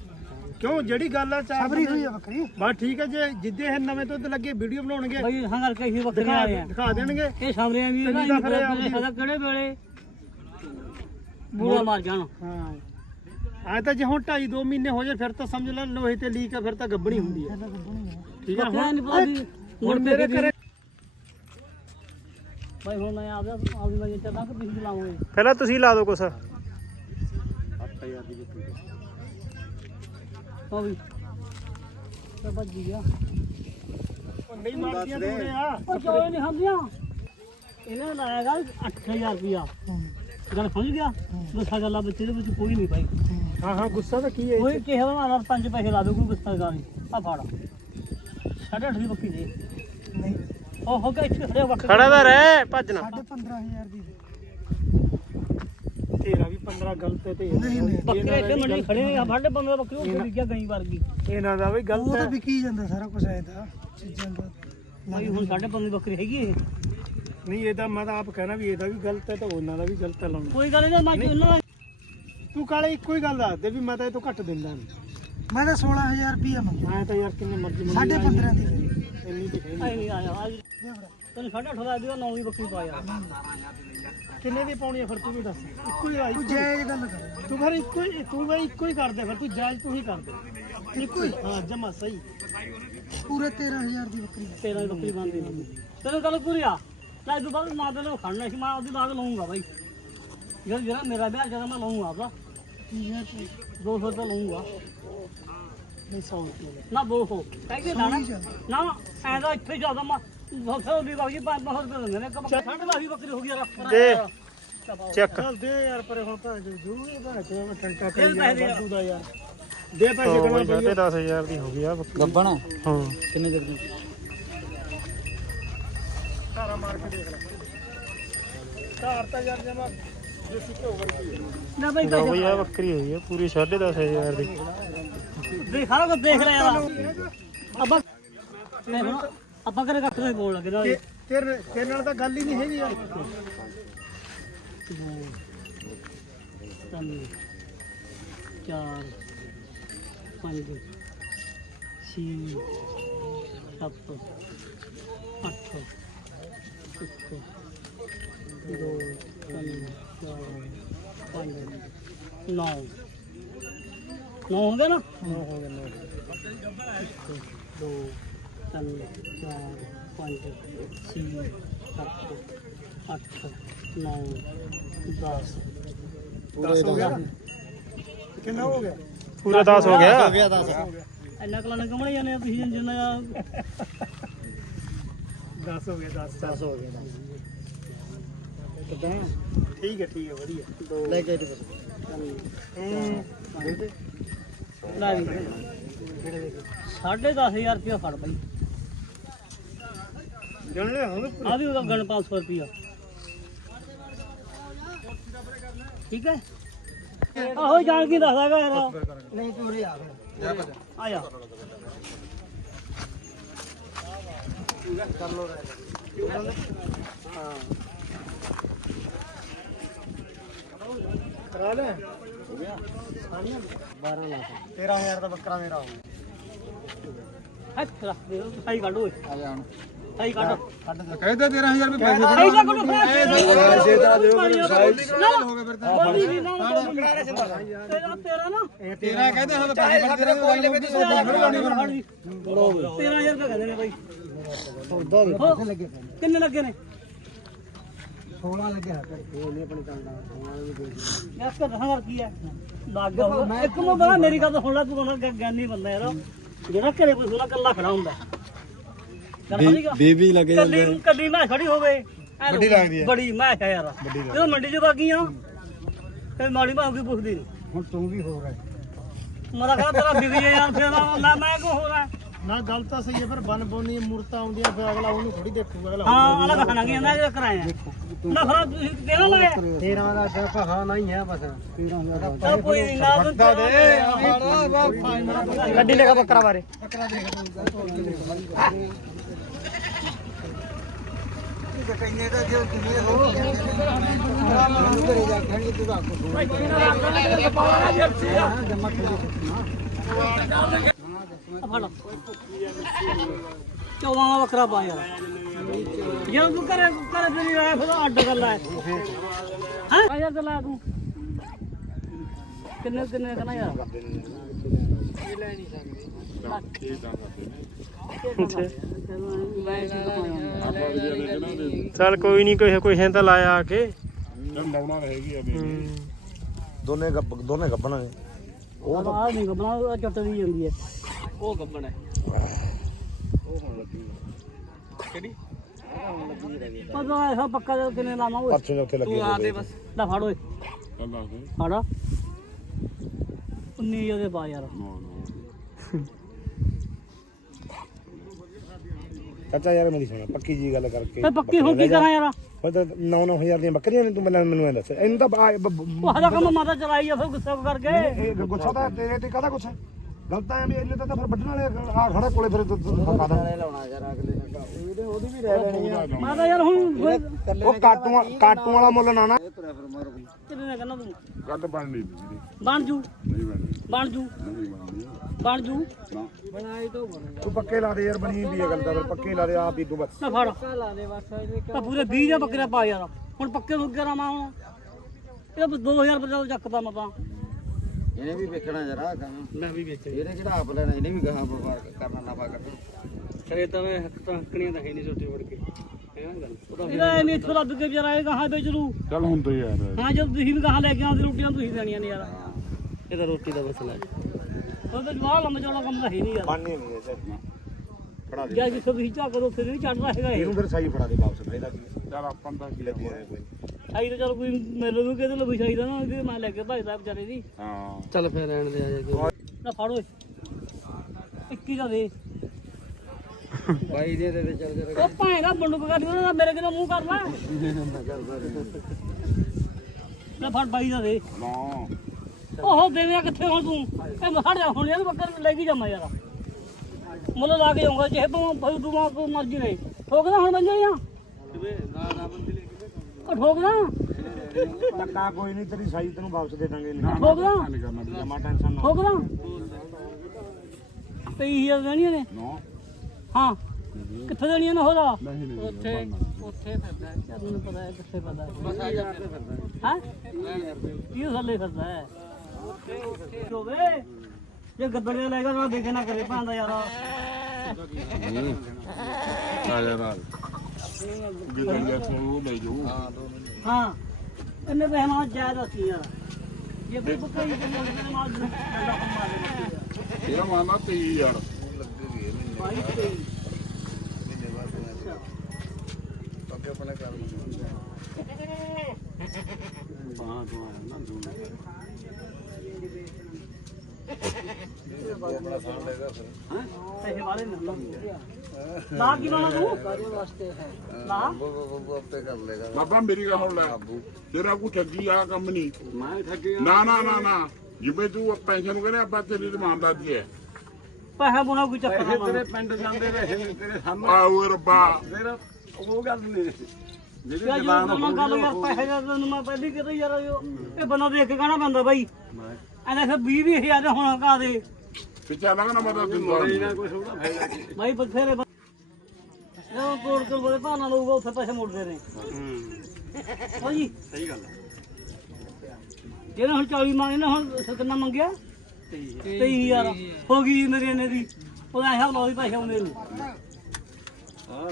Speaker 7: ਕਿਉਂ? ਜਿਹੜੀ ਗੱਲ ਆ ਚਾਰ ਸਬਰੀ ਹੋਈ ਆ ਬੱਕਰੀ ਬਸ ਠੀਕ ਹੈ ਜੇ ਜਿੱਦੇ ਇਹ ਨਵੇਂ ਦੁੱਧ ਲੱਗੇ ਵੀਡੀਓ ਬਣਾਉਣਗੇ।
Speaker 1: ਬਈ ਹਾਂ ਕਰਕੇ ਹੀ ਬੱਕਰੀ
Speaker 7: ਦਿਖਾ
Speaker 1: ਆਏ ਆ।
Speaker 7: ਦਿਖਾ ਦੇਣਗੇ।
Speaker 1: ਇਹ ਸਾਹਮਣੇ ਵੀ
Speaker 7: ਚੰਗੀ ਤਾਂ ਖਰੇ ਆਪਦੀ।
Speaker 1: ਇਹਦਾ ਕਿਹੜੇ ਵੇਲੇ? ਬੂੜਾ ਮਾਰ ਜਾਣ।
Speaker 7: ਹਾਂ। ਆ ਤਾਂ ਜੇ ਹੁਣ 2.5 2 ਮਹੀਨੇ ਹੋ ਜਾਏ ਫਿਰ ਤਾਂ ਸਮਝ ਲੈ ਲੋਹੇ ਤੇ ਲੀਕ ਆ ਫਿਰ ਤਾਂ ਗੱਬਣੀ ਹੁੰਦੀ ਹੈ ਠੀਕ ਹੁਣ
Speaker 1: ਵੀ
Speaker 7: ਹੁਣ ਮੇਰੇ ਘਰੇ
Speaker 1: ਭਾਈ ਹੁਣ ਮੈਂ ਆਪਦਾ ਆਪਦੀ ਮੈਂ ਚੱਲਾਂ ਕਿ ਤੁਸੀਂ ਚਲਾਉਂਗੇ
Speaker 4: ਪਹਿਲਾਂ ਤੁਸੀਂ ਲਾ ਦਿਓ ਕੁਛ।
Speaker 1: ਤਾਂ ਵੀ। ਤਾਂ ਭੱਜੀ ਗਿਆ।
Speaker 7: ਨਹੀਂ ਮਾਰਦੀਆਂ ਤੂੰ ਆ।
Speaker 1: ਉਹ ਚੋਏ ਨਹੀਂ ਖਾਂਦੀਆਂ? ਇਹਨਾਂ ਨੇ ਲਾਇਆ ਗਾ 8000 ਰੁਪਿਆ ਗੱਲ ਸਮਝ ਗਿਆ? ਗੁੱਸਾ ਗੱਲਾਂ ਵਿੱਚ ਇਹਦੇ ਵਿੱਚ ਕੋਈ ਨਹੀਂ ਭਾਈ।
Speaker 7: ਹਾਂ ਹਾਂ ਗੁੱਸਾ ਤਾਂ ਕੀ ਹੈ
Speaker 1: ਕੋਈ ਕਿਸੇ ਦਾ ਮਾਰਾ ਪੰਜ ਪੈਸੇ ਲਾ ਦੋ ਕੋਈ ਗੁੱਸਾ ਗਾ ਨਹੀਂ ਆ ਫੜ। ਸਾਢੇ ਅੱਠ ਦੀ ਬੱਕੀ ਦੇ।
Speaker 7: ਨਹੀਂ
Speaker 1: ਉਹ ਹੋ ਗਿਆ ਇੱਥੇ ਖੜੇ
Speaker 4: ਤਾਂ ਰਹਿ ਭੱਜਣਾ
Speaker 7: 15000 ਦੀ। ਤੇਰਾ ਵੀ 15 ਗਲਤ ਹੈ ਤੇ ਨਹੀਂ ਨਹੀਂ।
Speaker 1: ਬੱਕਰੇ ਇੱਥੇ ਮੰਡੀ ਖੜੇ ਨੇ ਸਾਢੇ 15 ਬੱਕਰੀ ਉਹ ਵਿਕਿਆ ਗਈ ਵਰਗੀ।
Speaker 7: ਇਹਨਾਂ ਦਾ ਵੀ ਗਲਤ ਹੈ ਉਹ ਤਾਂ ਵਿਕੀ ਜਾਂਦਾ ਸਾਰਾ ਕੁਝ ਐ ਤਾਂ ਚੀਜ਼ਾਂ ਦਾ।
Speaker 1: ਭਾਈ ਹੁਣ ਸਾਢੇ 15 ਬੱਕਰੀ ਹੈਗੀ ਇਹ।
Speaker 7: ਨਹੀਂ ਇਹਦਾ ਮੈਂ ਤਾਂ ਆਪ ਕਹਿਣਾ ਵੀ ਇਹਦਾ ਵੀ ਗਲਤ ਹੈ ਤਾਂ ਉਹਨਾਂ ਦਾ ਵੀ ਗਲਤ ਹੈ ਲਾਉਣਾ।
Speaker 1: ਕੋਈ ਗੱਲ ਨਹੀਂ ਮੈਂ ਇਹਨਾਂ ਦਾ
Speaker 7: ਤੂੰ ਕਾਲੇ ਇੱਕੋ ਹੀ ਗੱਲ ਦੱਸ ਦੇ ਵੀ ਮੈਂ ਤਾਂ ਇਹ ਤੋਂ ਘੱਟ ਦਿੰਦਾ ਨਹੀਂ। ਮੈਂ ਤਾਂ 16000 ਰੁਪਇਆ ਮੰਗਿਆ। ਮੈਂ ਤਾਂ ਯਾਰ ਕਿੰਨੇ ਮਰਜ਼ੀ ਮੰਗੀ 15.5 ਦੀ। ਇੰਨੀ ਤੇ
Speaker 1: ਨਹੀਂ ਆਇਆ ਅੱਜ ਤੈਨੂੰ ਸਾਢੇ ਅੱਠ ਦਾ ਦਿਓ ਨੌ ਦੀ ਬੱਕਰੀ ਪਾਇਆ
Speaker 7: ਕਿੰਨੇ ਦੀ ਪਾਉਣੀ ਹੈ ਫਿਰ ਤੂੰ ਵੀ ਦੱਸ। ਇੱਕੋ ਹੀ ਤੂੰ ਜਾਇਜ਼ ਗੱਲ ਕਰ। ਤੂੰ ਫਿਰ ਇੱਕੋ ਹੀ ਤੂੰ ਵੀ ਇੱਕੋ ਹੀ ਕਰ ਦੇ ਫਿਰ ਤੂੰ ਜਾਇਜ਼ ਤੂੰ ਹੀ ਕਰ ਦੇ ਇੱਕੋ ਹੀ? ਹਾਂ ਜਮਾ ਸਹੀ। ਪੂਰੇ 13000 ਦੀ ਬੱਕਰੀ।
Speaker 1: ਤੇਰਾ ਦੀ ਬੱਕਰੀ ਬੰਦੀ ਨਹੀਂ ਤੈਨੂੰ ਗੱਲ ਪੂਰੀ ਆ? ਲੈ ਤੂੰ ਬਾਅਦ ਮਾਂ ਦੇ ਖੜਨਾ ਸੀ ਮੈਂ ਉਹਦੀ ਬਾਅਦ ਲਊਂਗਾ ਬਾਈ। ਜਿਹੜਾ ਜਿਹੜਾ ਮੇਰਾ ਵਿਆਹ ਜਦੋਂ ਮੈਂ ਲਊਂਗਾ ਆਪਦਾ। 200 ਰੁਪਏ
Speaker 7: ਨਹੀਂ 100 ਰੁਪਏ।
Speaker 1: ਨਾ 200 ਕਹਿ ਕੇ ਲਾਣਾ ਨਾ ਐਂਦਾ ਇੱਥੇ ਜ਼ਿਆਦਾ ਮੈਂ ਦੱਸੋ ਦੀ ਬਾਜੀ 500 ਰੁਪਏ ਦਿੰਦੇ ਨੇ ਕਮ ਠੰਡ ਦਾ ਵੀ ਬੱਕਰੀ ਹੋ ਗਈ ਯਾਰ
Speaker 4: ਦੇ ਚੱਕ।
Speaker 7: ਚੱਲ ਦੇ ਯਾਰ ਪਰੇ ਹੁਣ ਭਾਂ ਜੋ ਜੂਗੇ ਭਾਂ ਜੋ ਮੈਂ ਟੰਟਾ ਕਰੀ
Speaker 1: ਦੇ ਪੈਸੇ
Speaker 7: ਜਾਂਦਾ ਵਾਧੂ ਦਾ ਯਾਰ। ਦੇ ਪੈਸੇ
Speaker 4: ਉਹ
Speaker 7: ਗਣਾ
Speaker 4: ਬਈ। ਸਾਢੇ 10000 ਦੀ ਹੋ ਗਈ ਆ ਬੱਕਰੀ
Speaker 3: ਗੱਬਣਾ
Speaker 4: ਹਾਂ।
Speaker 3: ਕਿੰਨੇ ਦੇ?
Speaker 7: ਸਾਰਾ ਮਾਰ ਕੇ ਦੇਖ ਲੈ। ਘਰ ਤਾਂ ਯਾਰ ਜਮਾ ਦੇਸੀ ਘਿਓ ਵਰਗੀ ਹੈ
Speaker 1: ਨਾ ਬਈ
Speaker 4: ਲਓ ਬਈ ਆ ਬੱਕਰੀ ਹੋਈ ਆ ਪੂਰੀ 10500 ਦੀ।
Speaker 1: ਦੇਖ ਸਾਰਾ ਕੁਝ ਦੇਖ ਲਿਆ ਆਪਾਂ ਮੈਂ ਹੁਣ ਆਪਾਂ ਕਰੇ ਕੱਖ ਦੇ ਬੋਲ ਲੱਗੇ ਨਾ
Speaker 7: ਤੇ- ਤੇਰੇ ਤੇਰੇ ਨਾਲ ਤਾਂ ਗੱਲ ਹੀ ਨਹੀਂ ਹੈਗੀ ਯਾਰ।
Speaker 1: ਤਿੰਨ ਚਾਰ ਪੰਜ ਛੇ ਸੱਤ ਅੱਠ ਇੱਕ ਦੋ ਤਿੰਨ ਚਾਰ ਪੰਜ ਨੌ। ਨੌ ਹੋ ਗਏ ਨਾ? ਨੌ ਹੋ ਗਏ ਨੌ ਦੋ ਤਿੰਨ ਚਾਰ ਪੰਜ ਛੇ ਸੱਤ ਅੱਠ ਨੌ ਦਸ।
Speaker 7: 10 ਹੋ ਗਿਆ ਕਿੰਨਾ ਹੋ ਗਿਆ?
Speaker 4: ਪੂਰਾ 10 ਹੋ ਗਿਆ।
Speaker 1: ਇੰਨਾ ਕਲਾ ਨਾ ਕਮਣ ਜਾਂਦੇ ਆ ਤੁਸੀਂ ਜਿੰਨਾ
Speaker 7: 10 ਹੋ ਗਿਆ 10 10 ਹੋ ਗਿਆ ਕਿਦਾਂ? ਠੀਕ ਹੈ ਠੀਕ ਹੈ ਵਧੀਆ। ਲੈ ਕੇ ਹੂੰ।
Speaker 1: ਲੈ ਵੀ। ਸਾਢੇ ਦਸ ਹਜ਼ਾਰ ਰੁਪਇਆ ਫੜ ਬਈ।
Speaker 7: ਜਾਣਲੇ ਹੋਵੇ
Speaker 1: ਆ ਵੀ ਉਹਦਾ ਗਣ 500 ਰੁਪਇਆ ਠੀਕ ਹੈ? ਆਹੋ ਜਾਣ ਕੀ ਦੱਸਦਾਗਾ ਯਾਰ।
Speaker 7: ਨਹੀਂ ਤੂੰ ਰੇ ਆ
Speaker 1: ਆ ਜਾ
Speaker 7: ਕਰਾ ਲੈ। ਹੋ ਗਿਆ 12 ਲੱਖ 13000 ਦਾ ਬੱਕਰਾ ਮੇਰਾ ਹੋ ਗਿਆ।
Speaker 1: ਹੱਥ ਰੱਖ ਦੇ ਸਹੀ ਕੱਢ ਓਏ।
Speaker 3: ਆ ਜਾ ਹੁਣ।
Speaker 1: ਸਹੀ ਕੱਢ।
Speaker 3: ਕਹਿੰਦੇ 13000 ਰੁਪਏ ਪੈਸੇ
Speaker 1: ਸਹੀ ਤਾਂ ਕੱਢ ਪੈਸੇ ਦਾ ਦਿਓ ਹੋ ਗਿਆ ਫਿਰ ਤਾਂ। ਬੋਲੀ ਵੀ ਨਾ ਤੇਰਾ ਤੇਰਾ ਨਾ।
Speaker 3: ਤੇਰਾ ਕਹਿੰਦੇ ਹਾਂ ਪੈਸੇ ਤੇਰੇ ਕੋਈ ਲੈ ਕੇ
Speaker 1: ਤੇਰਾ ਹਜ਼ਾਰ ਰੁਪਏ ਕਹਿੰਦੇ ਨੇ ਬਾਈ।
Speaker 7: ਸੌਦਾ
Speaker 1: ਹੋ, ਕਿੰਨੇ ਲੱਗੇ ਨੇ?
Speaker 7: 16 ਲੱਗਿਆ ਉਹ ਨਹੀਂ ਆਪਣੀ ਕੰਡਾ
Speaker 1: ਯਾਰ ਕਾ ਦਸਾਂ ਕੀ ਹੈ ਲੱਗ ਇੱਕ ਨੂੰ ਬਣਾ ਮੇਰੀ ਗੱਲ ਤਾਂ ਸੁਣ ਲੈ ਤੂੰ ਉਹਨਾਂ ਗਿਆਨੀ ਬੰਦਾ ਯਾਰ। ਜਿਹੜਾ ਘਰੇ ਕੋਈ ਸੁਣਾ ਕੱਲਾ ਖੜਾ ਹੁੰਦਾ।
Speaker 3: ਬੀਬੀ ਲੱਗੇ
Speaker 1: ਕੱਲੀ ਕੱਲੀ ਨਾ ਖੜੀ ਹੋਵੇ।
Speaker 4: ਵੱਡੀ ਲੱਗਦੀ ਹੈ।
Speaker 1: ਬੜੀ ਮੈਂ ਕਿਹਾ ਯਾਰ। ਜਦੋਂ ਮੰਡੀ 'ਚ ਬਾਗੀਆਂ ਫੇ ਮਾੜੀ ਭਾਅ ਕੋਈ ਪੁੱਛਦੀ
Speaker 7: ਹੁਣ ਤੂੰ ਵੀ ਹੋ। ਰਿਹਾ
Speaker 1: ਮਰਾ ਕਹਾ ਤੇਰਾ ਜੇ ਯਾਰ ਫੇਰ ਨਾ ਮੈਂ ਕੋ ਹੋ? ਰਹਾ
Speaker 7: ਨਾ ਗੱਲ ਤਾਂ ਸਹੀ ਹੈ ਫਿਰ ਬਨ ਬੋਨੀ ਮੂਰਤਾਂ ਆਉਂਦੀਆਂ ਫਿਰ ਅਗਲਾ ਉਹਨੂੰ ਥੋੜੀ ਦੇਖੂਗਾ ਅਗਲਾ
Speaker 1: ਹਾਂ ਅਲੱਗ ਖਾਣਾ ਕੀ ਜਾਂਦਾ ਇਹ ਕਰਾਇਆ ਨਾ ਖਰਾ ਤੁਸੀਂ ਕਿਹੜਾ ਲਾਇਆ
Speaker 7: 13 ਦਾ ਸਿਰਫ ਹਾਂ ਨਹੀਂ ਹੈ ਬਸ। 13 ਦਾ
Speaker 1: ਚਲ ਕੋਈ ਨਹੀਂ ਨਾ
Speaker 4: ਬੱਕਾ ਦੇ ਗੱਡੀ ਲੈ ਕੇ ਬੱਕਰਾ ਬਾਰੇ।
Speaker 1: ਫੜ ਚੌਵਾਂ ਦਾ ਵੱਖਰਾ ਪਾ ਯਾਰ। ਜਦੋਂ ਤੂੰ ਘਰੇ ਘਰੇ ਤੇ ਨਹੀਂ ਆਇਆ ਫਿਰ ਅੱਡ ਗੱਲ ਹੈ ਹਾਂ? ਆ ਤੇ ਲਾ ਤੂੰ। ਕਿੰਨੇ ਕਿੰਨੇ ਕਹਣਾ ਯਾਰ?
Speaker 4: ਚੱਲ ਕੋਈ ਨਹੀਂ ਕੋਈ ਕੋਈ ਹੈ ਤਾਂ ਲਾਇਆ ਆ ਕੇ।
Speaker 8: ਲਾਉਣਾ ਰਹੇਗੀ ਅਬੇ
Speaker 3: ਦੋਨੇ ਗੱਬ- ਦੋਨੇ ਗੱਬਣਾ ਨੇ
Speaker 1: ਉਹ ਤਾਂ ਆ ਨਹੀਂ ਗੱਬਣਾ ਉਹ ਚੱਟ ਦੀ ਜਾਂਦੀ ਹੈ। ਉਹ ਗੱਬਣ ਹੈ। ਪਤਾ ਐਸਾ ਪੱਕਾ ਜਿਹਾ ਕਿੰਨੇ ਲਾਵਾਂ ਓਏ?
Speaker 3: ਪਰਚੇ ਉੱਥੇ ਲੱਗੇ ਤੂੰ ਆ ਦੇ ਬਸ।
Speaker 1: ਲੈ ਫੜ ਓਏ। ਫੜ। 19 ਉਹਦੇ ਪਾ ਯਾਰ।
Speaker 3: ਚਾਚਾ ਯਾਰ ਮੇਰੀ ਸੁਣ ਪੱਕੀ ਜੀ ਗੱਲ ਕਰਕੇ।
Speaker 1: ਫੇ ਪੱਕੀ ਹੁਣ ਕੀ ਕਰਾਂ ਯਾਰ?
Speaker 3: ਤਾਂ 9-9000 ਦੀਆਂ ਬੱਕਰੀਆਂ ਨੇ ਤੂੰ ਮੈਨੂੰ ਮੈਨੂੰ ਇਹ ਦੱਸ। ਇਹਨੂੰ ਤਾਂ ਆ- ਬ- ਬ-
Speaker 1: ਉਹ ਹਦਾ ਕੰਮ ਮਾਤਾ ਚਲਾਈ ਆ ਫਿਰ ਗੁੱਸਾ ਕਰਕੇ?
Speaker 3: ਇਹ ਗੁੱਸਾ ਤਾਂ ਤੇਰੇ ਤੇ ਕਾਹਦਾ ਗੁੱਸਾ? ਗਲਤ ਹੈ ਵੀ ਇਹਨੇ ਤਾਂ ਫਿਰ ਵੱਢਣ ਵਾਲੇ ਆ ਖੜਾ ਕੋਲੇ ਫਿਰ ਫਕਾ ਦਾ।
Speaker 1: ਮਾਤਾ ਯਾਰ ਹੁਣ ਫਿਰ
Speaker 3: ਉਹ ਕਾਟੂ ਕਾਟੂ ਵਾਲਾ ਮੁੱਲ ਨਾ ਨਾ।
Speaker 1: ਕਿੰਨੇ ਨੇ ਕਹਿੰਦਾ ਤੂੰ?
Speaker 8: ਗੱਲ ਬਣ ਨਹੀਂ ਦੀ
Speaker 1: ਬਣ ਜੂ।
Speaker 8: ਨਹੀਂ ਬਣਨੀ
Speaker 1: ਬਣ ਜੂ।
Speaker 8: ਨਹੀਂ ਬਣਨੀ
Speaker 1: ਬਣ ਜੂ।
Speaker 3: ਤੂੰ ਪੱਕੇ ਲਾ ਦੇ ਯਾਰ ਬਣੀ ਵੀ ਇਹ ਗੱਲ ਤਾਂ ਫਿਰ ਪੱਕੇ ਲਾ ਦੇ ਆਪ ਹੀ ਤੂੰ ਬਸ।
Speaker 1: ਨਾ ਫੜ। ਤਾਂ ਪੂਰੇ 20 ਦਾ ਬੱਕਰਾ ਪਾ ਯਾਰ। ਹੁਣ ਪੱਕੇ ਨੂੰ ਕਰਾਂ ਮੈਂ ਹੁਣ। ਇਹ ਤਾਂ 2000 ਰੁਪਏ ਦਾ ਚੱਕਦਾ ਮੈਂ ਤਾਂ।
Speaker 9: ਇਹਨੇ ਵੀ ਵੇਚਣਾ ਜਰਾ ਮੈਂ ਵੀ ਵੇਚਣਾ ਇਹਨੇ ਕਿਹੜਾ ਆਪ ਲੈਣਾ ਇਹਨੇ ਵੀ ਗਾਹਾਂ ਵਪਾਰ ਕਰਨਾ ਨਫਾ ਕੱਢਣਾ
Speaker 1: ਖਰੇ ਤਾਂ ਮੈਂ ਹੱਕ ਤਾਂ ਹੱਕਣੀਆਂ ਤਾਂ ਹੈ ਨਹੀਂ ਛੋਟੇ ਵੜ ਕੇ। ਇਹਦਾ ਐਵੇਂ ਇੱਥੋਂ ਲੱਭ ਕੇ ਵਿਚਾਰਾ ਇਹ ਕਹਾਂ ਵੇਚ ਲੂ
Speaker 8: ਚੱਲ ਹੁਣ ਤਾਂ ਯਾਰ।
Speaker 1: ਹਾਂ ਜਦ ਤੁਸੀਂ ਵੀ ਕਹਾਂ ਲੈ ਕੇ ਆਉਂਦੇ ਰੋਟੀਆਂ ਤੁਸੀਂ ਦੇਣੀਆਂ ਨੇ ਯਾਰ। ਇਹ ਤਾਂ ਰੋਟੀ ਦਾ ਮਸਲਾ ਹੈ ਉਹ ਤਾਂ ਜਵਾਹ ਲੰਮਾ ਚੌੜਾ ਕੰਮ ਤਾਂ ਹੈ ਨਹੀਂ ਯਾਰ।
Speaker 3: ਬਣਨੀ ਨਹੀਂ ਇਹ ਫੜਾ ਦੇ।
Speaker 1: ਜਾਂ ਜਿੱਥੇ ਤੁਸੀਂ ਝਾਕੋ ਉੱਥੇ ਨਹੀਂ ਚੜਦਾ ਹੈਗਾ ਇਹ।
Speaker 3: ਇਹਨੂੰ ਫਿਰ ਸਹੀ ਫੜਾ ਦੇ ਵਾਪਸ ਫਾਇਦਾ ਕੀ ਹੈ?
Speaker 8: ਚੱਲ ਆਪਾਂ ਦਾ ਕੀ
Speaker 3: ਲੱਗੀ ਰਹੇ ਕੋਈ।
Speaker 1: ਆਈ ਤਾਂ ਚਲ ਕੋਈ ਮੇਰੇ ਨੂੰ ਕਿਤੇ ਲੱਭੀ ਚਾਹੀਦਾ ਨਾ ਇਹਦੇ ਮੈਂ ਲੈ ਕੇ ਭਾਈ ਸਾਹਿਬ ਵਿਚਾਰੇ ਦੀ।
Speaker 8: ਹਾਂ।
Speaker 9: ਚੱਲ ਫੇਰ ਰਹਿਣ ਦੇ ਆ ਜਾ
Speaker 1: ਨਾ ਫੜ ਓਏ 21 ਦਾ ਦੇ।
Speaker 9: ਬਾਈ ਦੇ ਦੇ ਚੱਲ ਜਰਾ
Speaker 1: ਉਹ ਭਾਂ ਦਾ ਬੰਦੂਕ ਕਰ ਦਿੰਦਾ ਮੇਰੇ ਕਿਤੇ ਮੂੰਹ ਕਰ ਲੈ ਲੈ ਫੜ ਬਾਈ ਦਾ ਦੇ
Speaker 8: ਨਾ
Speaker 1: ਉਹ ਦੇਵੇਗਾ ਕਿੱਥੇ ਹੁਣ ਤੂੰ ਇਹ ਮਖੜ ਜਾ ਹੁਣ ਇਹਨੂੰ ਬੱਕਰ ਲੈ ਕੇ ਜਾਵਾਂ ਯਾਰ ਮੁੱਲ ਲਾ ਕੇ ਜਾਊਂਗਾ ਜੇ ਤੂੰ ਭਾਈ ਤੂੰ ਮਰਜ਼ੀ ਨਹੀਂ ਠੋਕਦਾ ਹੁਣ ਬੰਦੇ ਆ ਉਹ ਠੋਕਦਾ
Speaker 3: ਧੱਕਾ ਕੋਈ ਨਹੀਂ ਤੇਰੀ ਸਾਈ ਤੈਨੂੰ ਵਾਪਸ ਦੇ ਦਾਂਗੇ
Speaker 1: ਠੋਕਦਾ
Speaker 3: ਜਮਾ ਟੈਨਸ਼ਨ ਨਾ
Speaker 1: ਠੋਕਦਾ ਤੇਈ ਹਜ਼ਾਰ ਦੇਣੀਆਂ ਨੇ
Speaker 8: ਨਾ
Speaker 1: ਹਾਂ। ਕਿੱਥੇ ਦੇਣੀਆਂ ਨੇ ਹੋਦਾ
Speaker 8: ਨਹੀਂ ਨਹੀਂ
Speaker 1: ਉੱਥੇ ਉੱਥੇ ਫਿਰਦਾ ਮੈਨੂੰ ਪਤਾ ਹੈ ਕਿੱਥੇ ਫਿਰਦਾ ਹੈ। ਹਾਂ? ਕੀ ਥੱਲੇ ਫਿਰਦਾ ਹੈ? ਉੱਥੇ ਉੱਥੇ ਹੋਵੇ ਜੇ ਗੱਬੜੇ ਲੈ ਗਿਆ ਤਾਂ ਦੇਖੇ ਨਾ ਕਰੇ ਭਾਂਦਾ ਯਾਰ।
Speaker 8: ਆ ਜਿਹਾ ਸੋ ਲੈ ਜਾਊ।
Speaker 1: ਹਾਂ। ਇਹਨੇ ਪੈਸੇ ਨਾਲ ਜਾਇਦ ਸੀ ਯਾਰ। ਜੇ ਕੋਈ ਬੱਕਰੀ ਦੇ ਮੁੱਲ ਤੇ ਮਾਰ ਦੇ
Speaker 8: ਇਹਦਾ ਮਾਨਾ 23000
Speaker 1: ਬਾਈ ਤੇ ਪੈਸੇ ਵਾਲੇ ਨਾ ਕੀ ਤੂੰ
Speaker 8: ਬਾਬਾ ਮੇਰੀ ਗੱਲ ਸੁਣ ਲੈ। ਤੇਰਾ ਕੋਈ ਠੱਗੀ ਆ ਕੰਮ ਨਹੀਂ। ਮੈਂ ਠੱਗੀ ਨਾ ਨਾ ਨਾ ਨਾ। ਜਿਵੇਂ ਤੂੰ ਪੈਸੇ ਨੂੰ ਕਹਿੰਦੇ ਆਪਾਂ ਤੇਰੀ ਇਮਾਨਦਾਰੀ ਹੈ।
Speaker 1: ਪੈਸੇ ਬੁਣਾ ਕੋਈ ਚੱਕਰ ਨਾ ਮਾਰ
Speaker 9: ਪਿੰਡ ਜਾਂਦੇ ਰਹੇ ਤੇਰੇ ਸਾਹਮਣੇ।
Speaker 8: ਆਓ ਰੱਬਾ।
Speaker 9: ਫਿਰ ਉਹ ਗੱਲ ਨਹੀਂ।
Speaker 1: ਯਾਰ ਜਦੋਂ ਮੈਂ ਗੱਲ ਯਾਰ ਪੈਸੇ ਦਾ ਤੈਨੂੰ ਮੈਂ ਪਹਿਲੀ ਕਿਤੇ ਯਾਰ ਇਹ ਇਹ ਬੰਦਾ ਦੇਖ ਕੇ ਕਹਿਣਾ ਪੈਂਦਾ ਬਾਈ। ਐਨੇ ਫਿਰ 20 20 ਹਜ਼ਾਰ ਦੇ ਹੁਣ ਕਾ ਦੇ।
Speaker 8: ਪਿੱਛਾ ਲੰਘਣਾ ਮੈਂ ਤਾਂ ਦਿੰਦਾ।
Speaker 9: ਕੁਝ ਉਹਦਾ ਫਾਇਦਾ ਕੀ
Speaker 1: ਬਾਈ ਬਥੇਰੇ ਬੰ- ਜਦੋਂ ਤੋੜ ਕੇ ਬੋਲੇ ਭਾਣਾ ਲਊਗਾ ਉੱਥੇ ਪੈਸੇ ਮੁੜਦੇ ਨੇ। ਹਾਂ। ਜੀ
Speaker 9: ਸਹੀ ਗੱਲ
Speaker 1: ਜਿਹਨੇ ਹੁਣ 40 ਮੰਗੇ ਨੇ ਹੁਣ ਕਿੰਨਾ ਮੰਗਿਆ? 23000 ਹੋ ਗਈ ਮੇਰੇ ਇਹਨੇ ਦੀ। ਉਹਦਾ ਹਿਸਾਬ ਵੀ ਪੈਸੇ ਆਉਂਦੇ ਨੂੰ।
Speaker 9: ਹਾਂ।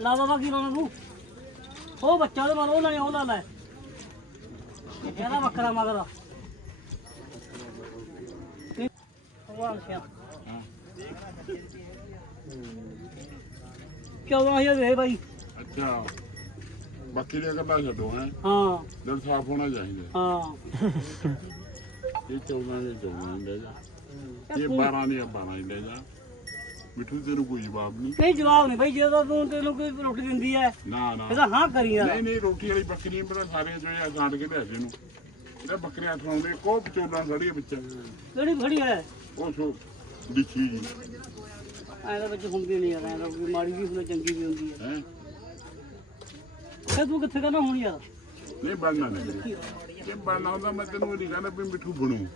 Speaker 1: ਲਾ ਬਾਬਾ ਕੀ ਲਾਉਣਾ ਤੂੰ ਉਹ ਬੱਚਾ ਦੇ ਮਾਰ ਉਹ ਲੈ ਲੈ ਇਹਦਾ ਵੱਖਰਾ ਮਗਰ ਭਗਵਾਨ ਸਿਆ। ਚੌਦਾਂ ਹਜ਼ਾਰ ਦੇ ਬਾਈ।
Speaker 8: ਅੱਛਾ। ਬਾਕੀ ਦੀਆਂ ਗੱਲਾਂ ਛੱਡੋ ਹੈ।
Speaker 1: ਹਾਂ।
Speaker 8: ਦਿਲ ਸਾਫ਼ ਹੋਣਾ ਚਾਹੀਦਾ।
Speaker 1: ਹਾਂ।
Speaker 8: ਇਹ 14 ਦੇ 14 ਹੀ ਲੈ ਜਾ। ਇਹ 12 ਦੀਆਂ 12 ਹੀ ਲੈ ਜਾ। ਮਿੱਠੂ ਤੈਨੂੰ ਕੋਈ ਜਵਾਬ ਨਹੀਂ?
Speaker 1: ਨਹੀਂ ਜਵਾਬ ਨਹੀਂ ਬਈ ਜਦੋਂ ਤੂੰ ਤੈਨੂੰ ਕੋਈ ਰੋਟੀ ਦਿੰਦੀ ਐ।
Speaker 8: ਨਾ ਨਾ।
Speaker 1: ਇਹਦਾ ਹਾਂ ਕਰੀ ਯਾਰ
Speaker 8: ਨਹੀਂ ਨਹੀਂ ਰੋਟੀ ਵਾਲੀ ਬੱਕਰੀ ਬੜਾ ਸਾਰੇ ਜੋ ਇਹ ਗਾਂਡ ਕੇ ਲਿਆ ਇਹਨੂੰ। ਇਹਦਾ ਬੱਕਰੀਆਂ ਖਵਾਉਂਦੇ ਕੋ ਵਿਚੋਲਾ ਖੜੀ ਵਿੱਚ।
Speaker 1: ਕਿਹੜੀ ਖੜੀ ਐ?
Speaker 8: ਉਹ ਸੋ ਲਿਖੀ ਜੀ।
Speaker 1: ਐਂ ਤਾਂ ਵਿੱਚ ਹੁੰਦੀ ਨਹੀਂ ਯਾਰ ਐਂ ਤਾਂ ਮਾੜੀ ਵੀ ਹੁੰਦੀ ਚੰਗੀ ਵੀ ਹੁੰਦੀ ਐ।
Speaker 8: ਹੈ?
Speaker 1: ਤੂੰ ਕਿੱਥੇ ਕਰਨਾ ਹੁਣ ਯਾਰ?
Speaker 8: ਨਹੀਂ ਬਣਨਾ ਨਹੀਂ। ਇਹ ਬਣਨਾ ਹੁੰਦਾ ਮੈਂ ਤੈਨੂੰ ਇਹ ਨਹੀਂ ਕਹਿੰਦਾ ਵੀ ਮਿੱਠੂ ਬਣੂ।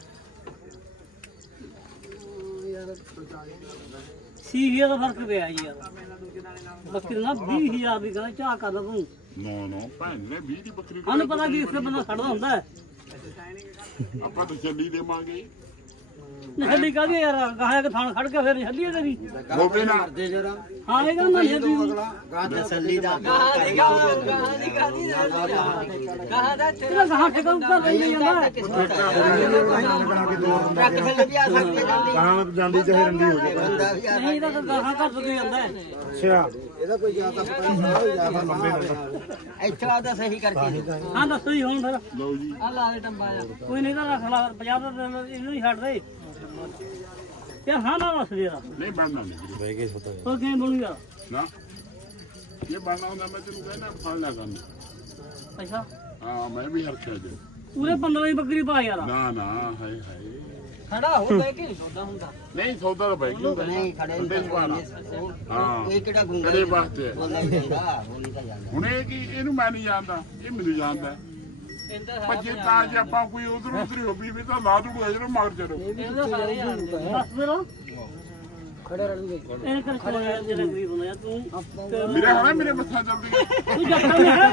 Speaker 1: ਸੀ ਹਜ਼ਾਰ ਦਾ ਫ਼ਰਕ ਪਿਆ ਜੀ ਯਾਰ। ਬੱਕਰੀ ਨਾ 20000 ਦੀ ਕਹਿੰਦਾ ਚਾਹ ਕਰਦਾ ਤੂੰ।
Speaker 8: ਨਾ ਨਾ ਭੈਣ ਨੇ 20 ਦੀ ਬੱਕਰੀ
Speaker 1: ਸਾਨੂੰ ਪਤਾ ਕੀ ਇਸੇ ਬੰਦਾ ਖੜਦਾ ਹੁੰਦਾ ਹੈ।
Speaker 8: ਆਪਾਂ ਤਾਂ ਚੱਲੀ ਦੇਵਾਂਗੇ
Speaker 1: ਛੱਡੀ ਕਾਹਦੀ ਯਾਰ? ਗਾਹਾਂ ਕੇ ਥਾਣ ਖੜ ਕੇ ਫਿਰ ਛੱਡੀ ਕਰੀ
Speaker 8: ਹੋਵੇ ਨਾ
Speaker 10: ਦੇ ਜਰਾ।
Speaker 1: ਹਾਂ ਇਹ ਕਹਿੰਦਾ ਛੱਡੀ।
Speaker 10: ਗਾਂ ਤਸੱਲੀ ਦਾ।
Speaker 1: ਇਹਦਾ ਗਾਹਾਂ ਠੇਕਾ ਉੱਪਰ ਲਈ ਜਾਂਦਾ।
Speaker 10: ਟਰੱਕ ਥੱਲੇ ਵੀ ਆ ਸਕਦੀ ਹੈ
Speaker 2: ਜਾਂਦੀ ਚਾਹੇ ਰੰਡੀ ਹੋ ਜਾਏ।
Speaker 10: ਬੰਦਾ ਵੀ ਆ
Speaker 1: ਨਹੀਂ ਤਾਂ ਗਾਹਾਂ ਘੱਟ ਕੇ ਜਾਂਦਾ ਹੈ।
Speaker 2: ਅੱਛਾ।
Speaker 10: ਇਹਦਾ ਕੋਈ ਜ਼ਿਆਦਾ ਪਤਾ ਨਹੀਂ ਜਾਂ ਫਿਰ ਮੰਮੀ ਇੱਥੇ ਆਦਾ ਸਹੀ ਕਰਕੇ। ਦੇ
Speaker 1: ਹਾਂ ਦੱਸੋ ਜੀ ਹੁਣ ਫਿਰ।
Speaker 8: ਲਓ ਜੀ।
Speaker 1: ਆ ਲਾ ਦੇ ਟੰਬਾ ਜਾ। ਕੋਈ ਨਹੀਂ ਤਾਂ ਰੱਖ ਲਾ 50 ਦਾ ਦੇ ਦੇ, ਇਹਨੂੰ ਹੀ ਛੱਡ ਦੇ। ਯਾਰ ਹਾਂ ਨਾ ਦੱਸ ਦੇ ਯਾਰ।
Speaker 8: ਨਹੀਂ ਬਣਨਾ ਨਹੀਂ।
Speaker 1: ਹੋਰ ਕਿਵੇਂ ਬਣੂ ਯਾਰ?
Speaker 8: ਨਾ। ਇਹ ਬਣਨਾ ਹੁੰਦਾ ਮੈਂ ਤੈਨੂੰ ਕਹਿੰਦਾ ਫੜ ਲੈ ਕੰਮ।
Speaker 1: ਅੱਛਾ।
Speaker 8: ਹਾਂ ਮੈਂ ਵੀ ਹਰਖਿਆ ਜੇ।
Speaker 1: ਪੂਰੇ 15 ਦੀ ਬੱਕਰੀ ਪਾ ਯਾਰ।
Speaker 8: ਨਾ ਨਾ ਹਾਏ ਹਾਏ।
Speaker 1: ਖੜਾ ਹੋ ਬੈ ਕੇ ਨਹੀਂ ਸੌਦਾ ਹੁੰਦਾ।
Speaker 8: ਨਹੀਂ ਸੌਦਾ ਤਾਂ ਬੈ ਗਿਆ ਹੁੰਦਾ।
Speaker 10: ਨਹੀਂ ਖੜੇ
Speaker 8: ਬੰਦੇ ਜਵਾਨ ਆ। ਹਾਂ।
Speaker 10: ਇਹ ਕਿਹੜਾ ਗੁੰਗਾ
Speaker 8: ਕਦੇ ਵਾਸਤੇ ਹੈ।
Speaker 10: ਬੋਲਣਾ ਹੀ ਚਾਹੀਦਾ ਬੋਲੀ ਤਾਂ ਜਾਂਦਾ।
Speaker 8: ਹੁਣ ਇਹ ਕੀ ਇਹਨੂੰ ਮੈਂ ਨਹੀਂ ਜਾਣਦਾ ਇਹ ਮੈਨੂੰ ਜਾਣਦਾ। ਤਾਂ ਜੇ ਆਪਾਂ ਕੋਈ ਉਧਰ ਉਧਰ ਹੋ ਵੀ ਵੀ ਤਾਂ ਲਾ ਦੂ ਜਦੋਂ ਮਗਰ ਚਲੋ
Speaker 1: ਇਹਦਾ ਸਾਰੇ ਯਾਰ ਦੱਸ ਦੇ ਰੋ ਖੜੇ ਰਹਿਣਗੇ ਇਹ ਕਰ ਖੜਾ ਯਾਰ ਜਿਹੜਾ ਗਰੀਬ ਹੁੰਦਾ ਯਾਰ ਤੂੰ ਤੇ
Speaker 8: ਮੇਰੇ ਹੋਣਾ ਮੇਰੇ ਮੱਥਾ ਚੱਲਦੀ ਹੈ
Speaker 1: ਤੂੰ ਜੱਟਾ ਨਹੀਂ ਹੈ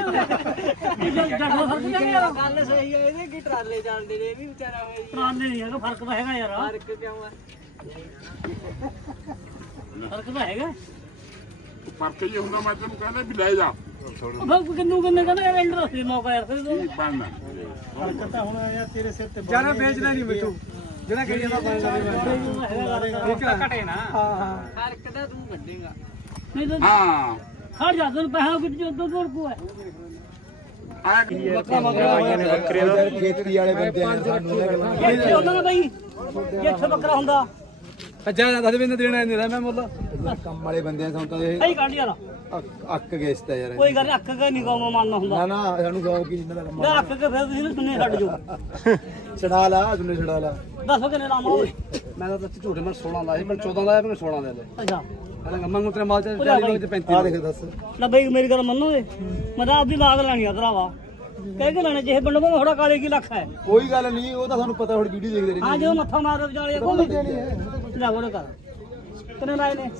Speaker 1: ਤੂੰ ਜੱਟ ਦਾ ਫ਼ਰਕ ਨਹੀਂ ਯਾਰ ਗੱਲ ਸਹੀ ਹੈ ਇਹਦੇ ਕੀ ਟਰਾਲੇ ਚੱਲਦੇ ਨੇ ਇਹ ਵੀ ਵਿਚਾਰਾ ਹੋਇਆ ਟਰਾਲੇ ਨਹੀਂ ਹੈਗਾ ਫ਼ਰਕ ਤਾਂ ਹੈਗਾ ਯਾਰ। ਫ਼ਰਕ ਕਿਉਂ ਹੈ ਫ਼ਰਕ ਤਾਂ ਹੈਗਾ।
Speaker 8: ਫ਼ਰਕ ਜੇ ਹੁੰਦਾ ਮੈਂ ਤੈਨੂੰ ਕਹਿੰਦਾ ਵੀ ਲੈ ਜਾ।
Speaker 1: ਉਹ ਕਿੰਨੂ ਕਿੰਨੇ ਕਹਿੰਦਾ ਯਾਰ ਐਂਡਰ ਸੀ ਮੌਕਾ ਯਾਰ ਫਿਰ ਤੂੰ
Speaker 8: ਕੀ ਬਣਨਾ?
Speaker 11: ਤਾਂ ਹੁਣ ਯਾਰ ਤੇਰੇ ਸਿਰ ਤੇ
Speaker 5: ਜਾਨਾ ਵੇਚਦਾ ਨਹੀਂ ਮਿੱਠੂ। ਜਿਹੜਾ ਕਹੀ ਜਾਂਦਾ ਘਟੇ ਨਾ।
Speaker 11: ਹਾਂ ਹਾਂ।
Speaker 1: ਫ਼ਰਕ ਤਾਂ ਤੂੰ ਕੱਢੇਗਾ ਨਹੀਂ ਤਾਂ
Speaker 8: ਹਾਂ।
Speaker 1: ਖੜ ਜਾ ਤੈਨੂੰ ਪੈਸਾ ਕਿੱਥੇ ਜਦੋਂ ਕੋਲ ਕੋ ਹੈ?
Speaker 8: ਆਇਆ
Speaker 2: ਬੱਕਰੇ ਦਾ।
Speaker 11: ਖੇਤੀ ਵਾਲੇ ਬੰਦੇ ਆ ਸਾਨੂੰ
Speaker 1: ਇੱਥੇ ਹੁੰਦਾ ਨਾ ਬਈ ਜੇ ਇੱਥੇ ਬੱਕਰਾ ਹੁੰਦਾ।
Speaker 5: ਅੱਜਾ ਦੱਸ ਵੀ ਦੇਣਾ ਨਹੀਂ ਮੈਂ ਮੁੱਲ।
Speaker 11: ਕੰਮ ਵਾਲੇ ਬੰਦੇ ਆ ਸਾਨੂੰ ਤਾਂ ਇਹ
Speaker 1: ਸਹੀ ਕੱਢ ਯਾਰ।
Speaker 11: ਅੱਕ- ਅੱਕ ਗੇਸਤਾ ਯਾਰ।
Speaker 1: ਕੋਈ ਗੱਲ ਅੱਖ ਕੇ ਨਹੀਂ ਕੌਮ ਮੰਨਣਾ ਹੁੰਦਾ।
Speaker 11: ਨਾ ਨਾ ਸਾਨੂੰ ਗਾਉ ਕੀ ਜਿੰਨਾ ਦਾ ਕੰਮ
Speaker 1: ਲੈ ਅੱਖ ਕੇ ਫਿਰ ਤੁਸੀਂ ਨਾ ਦੁਨੀਆ ਛੱਡ ਜਾਓ।
Speaker 11: ਛਡਾ ਲਾ ਤੁਨੇ ਛਡਾ ਲਾ।
Speaker 1: ਦੱਸੋ ਕਿੰਨੇ ਲਾਵਾਂ ਓਏ?
Speaker 5: ਮੈਂ ਤਾਂ ਦੱਸ ਝੂਠੇ ਮੈਂ 16 ਲਾਇਆ ਸੀ ਮੈਂ 14 ਲਾਇਆ ਮੈਂ 16 ਲੈ ਲੈ
Speaker 1: ਅੱਛਾ।
Speaker 5: ਮੈਂ ਮੰਗੂ ਤੇਰੇ ਮਾਲ ਚ
Speaker 1: ਉਹ ਲੈ
Speaker 5: 40
Speaker 1: ਬਾਈ।
Speaker 5: ਚ 35
Speaker 11: ਆ ਦੇਖ ਦੱਸ।
Speaker 1: ਲੈ ਬਈ ਮੇਰੀ ਗੱਲ ਮੰਨੋਗੇ ਮੈਂ ਤਾਂ ਆਪਦੀ ਲਾਗ ਲੈਣੀ ਆ ਭਰਾਵਾ। ਕਹਿ ਕੇ ਲੈਣੇ ਜਿਹੇ ਪਿੰਡ ਕੋਲ ਥੋੜਾ ਕਾਲੇ ਕੀ ਲੱਖ ਹੈ?
Speaker 11: ਕੋਈ ਗੱਲ ਨਹੀਂ ਉਹ ਤਾਂ ਸਾਨੂੰ ਪਤਾ ਹੁਣ ਵੀਡੀਓ ਦੇਖਦੇ ਰਹਿੰਦੇ
Speaker 1: ਹਾਂ ਜਦੋਂ ਮੱਥਾ ਮਾਰ ਵਿਚਾਲੇ ਕੋਲ ਲੈ ਉਹਦੇ ਕਰ। ਕਿੰਨੇ ਲਾਏ ਨੇ?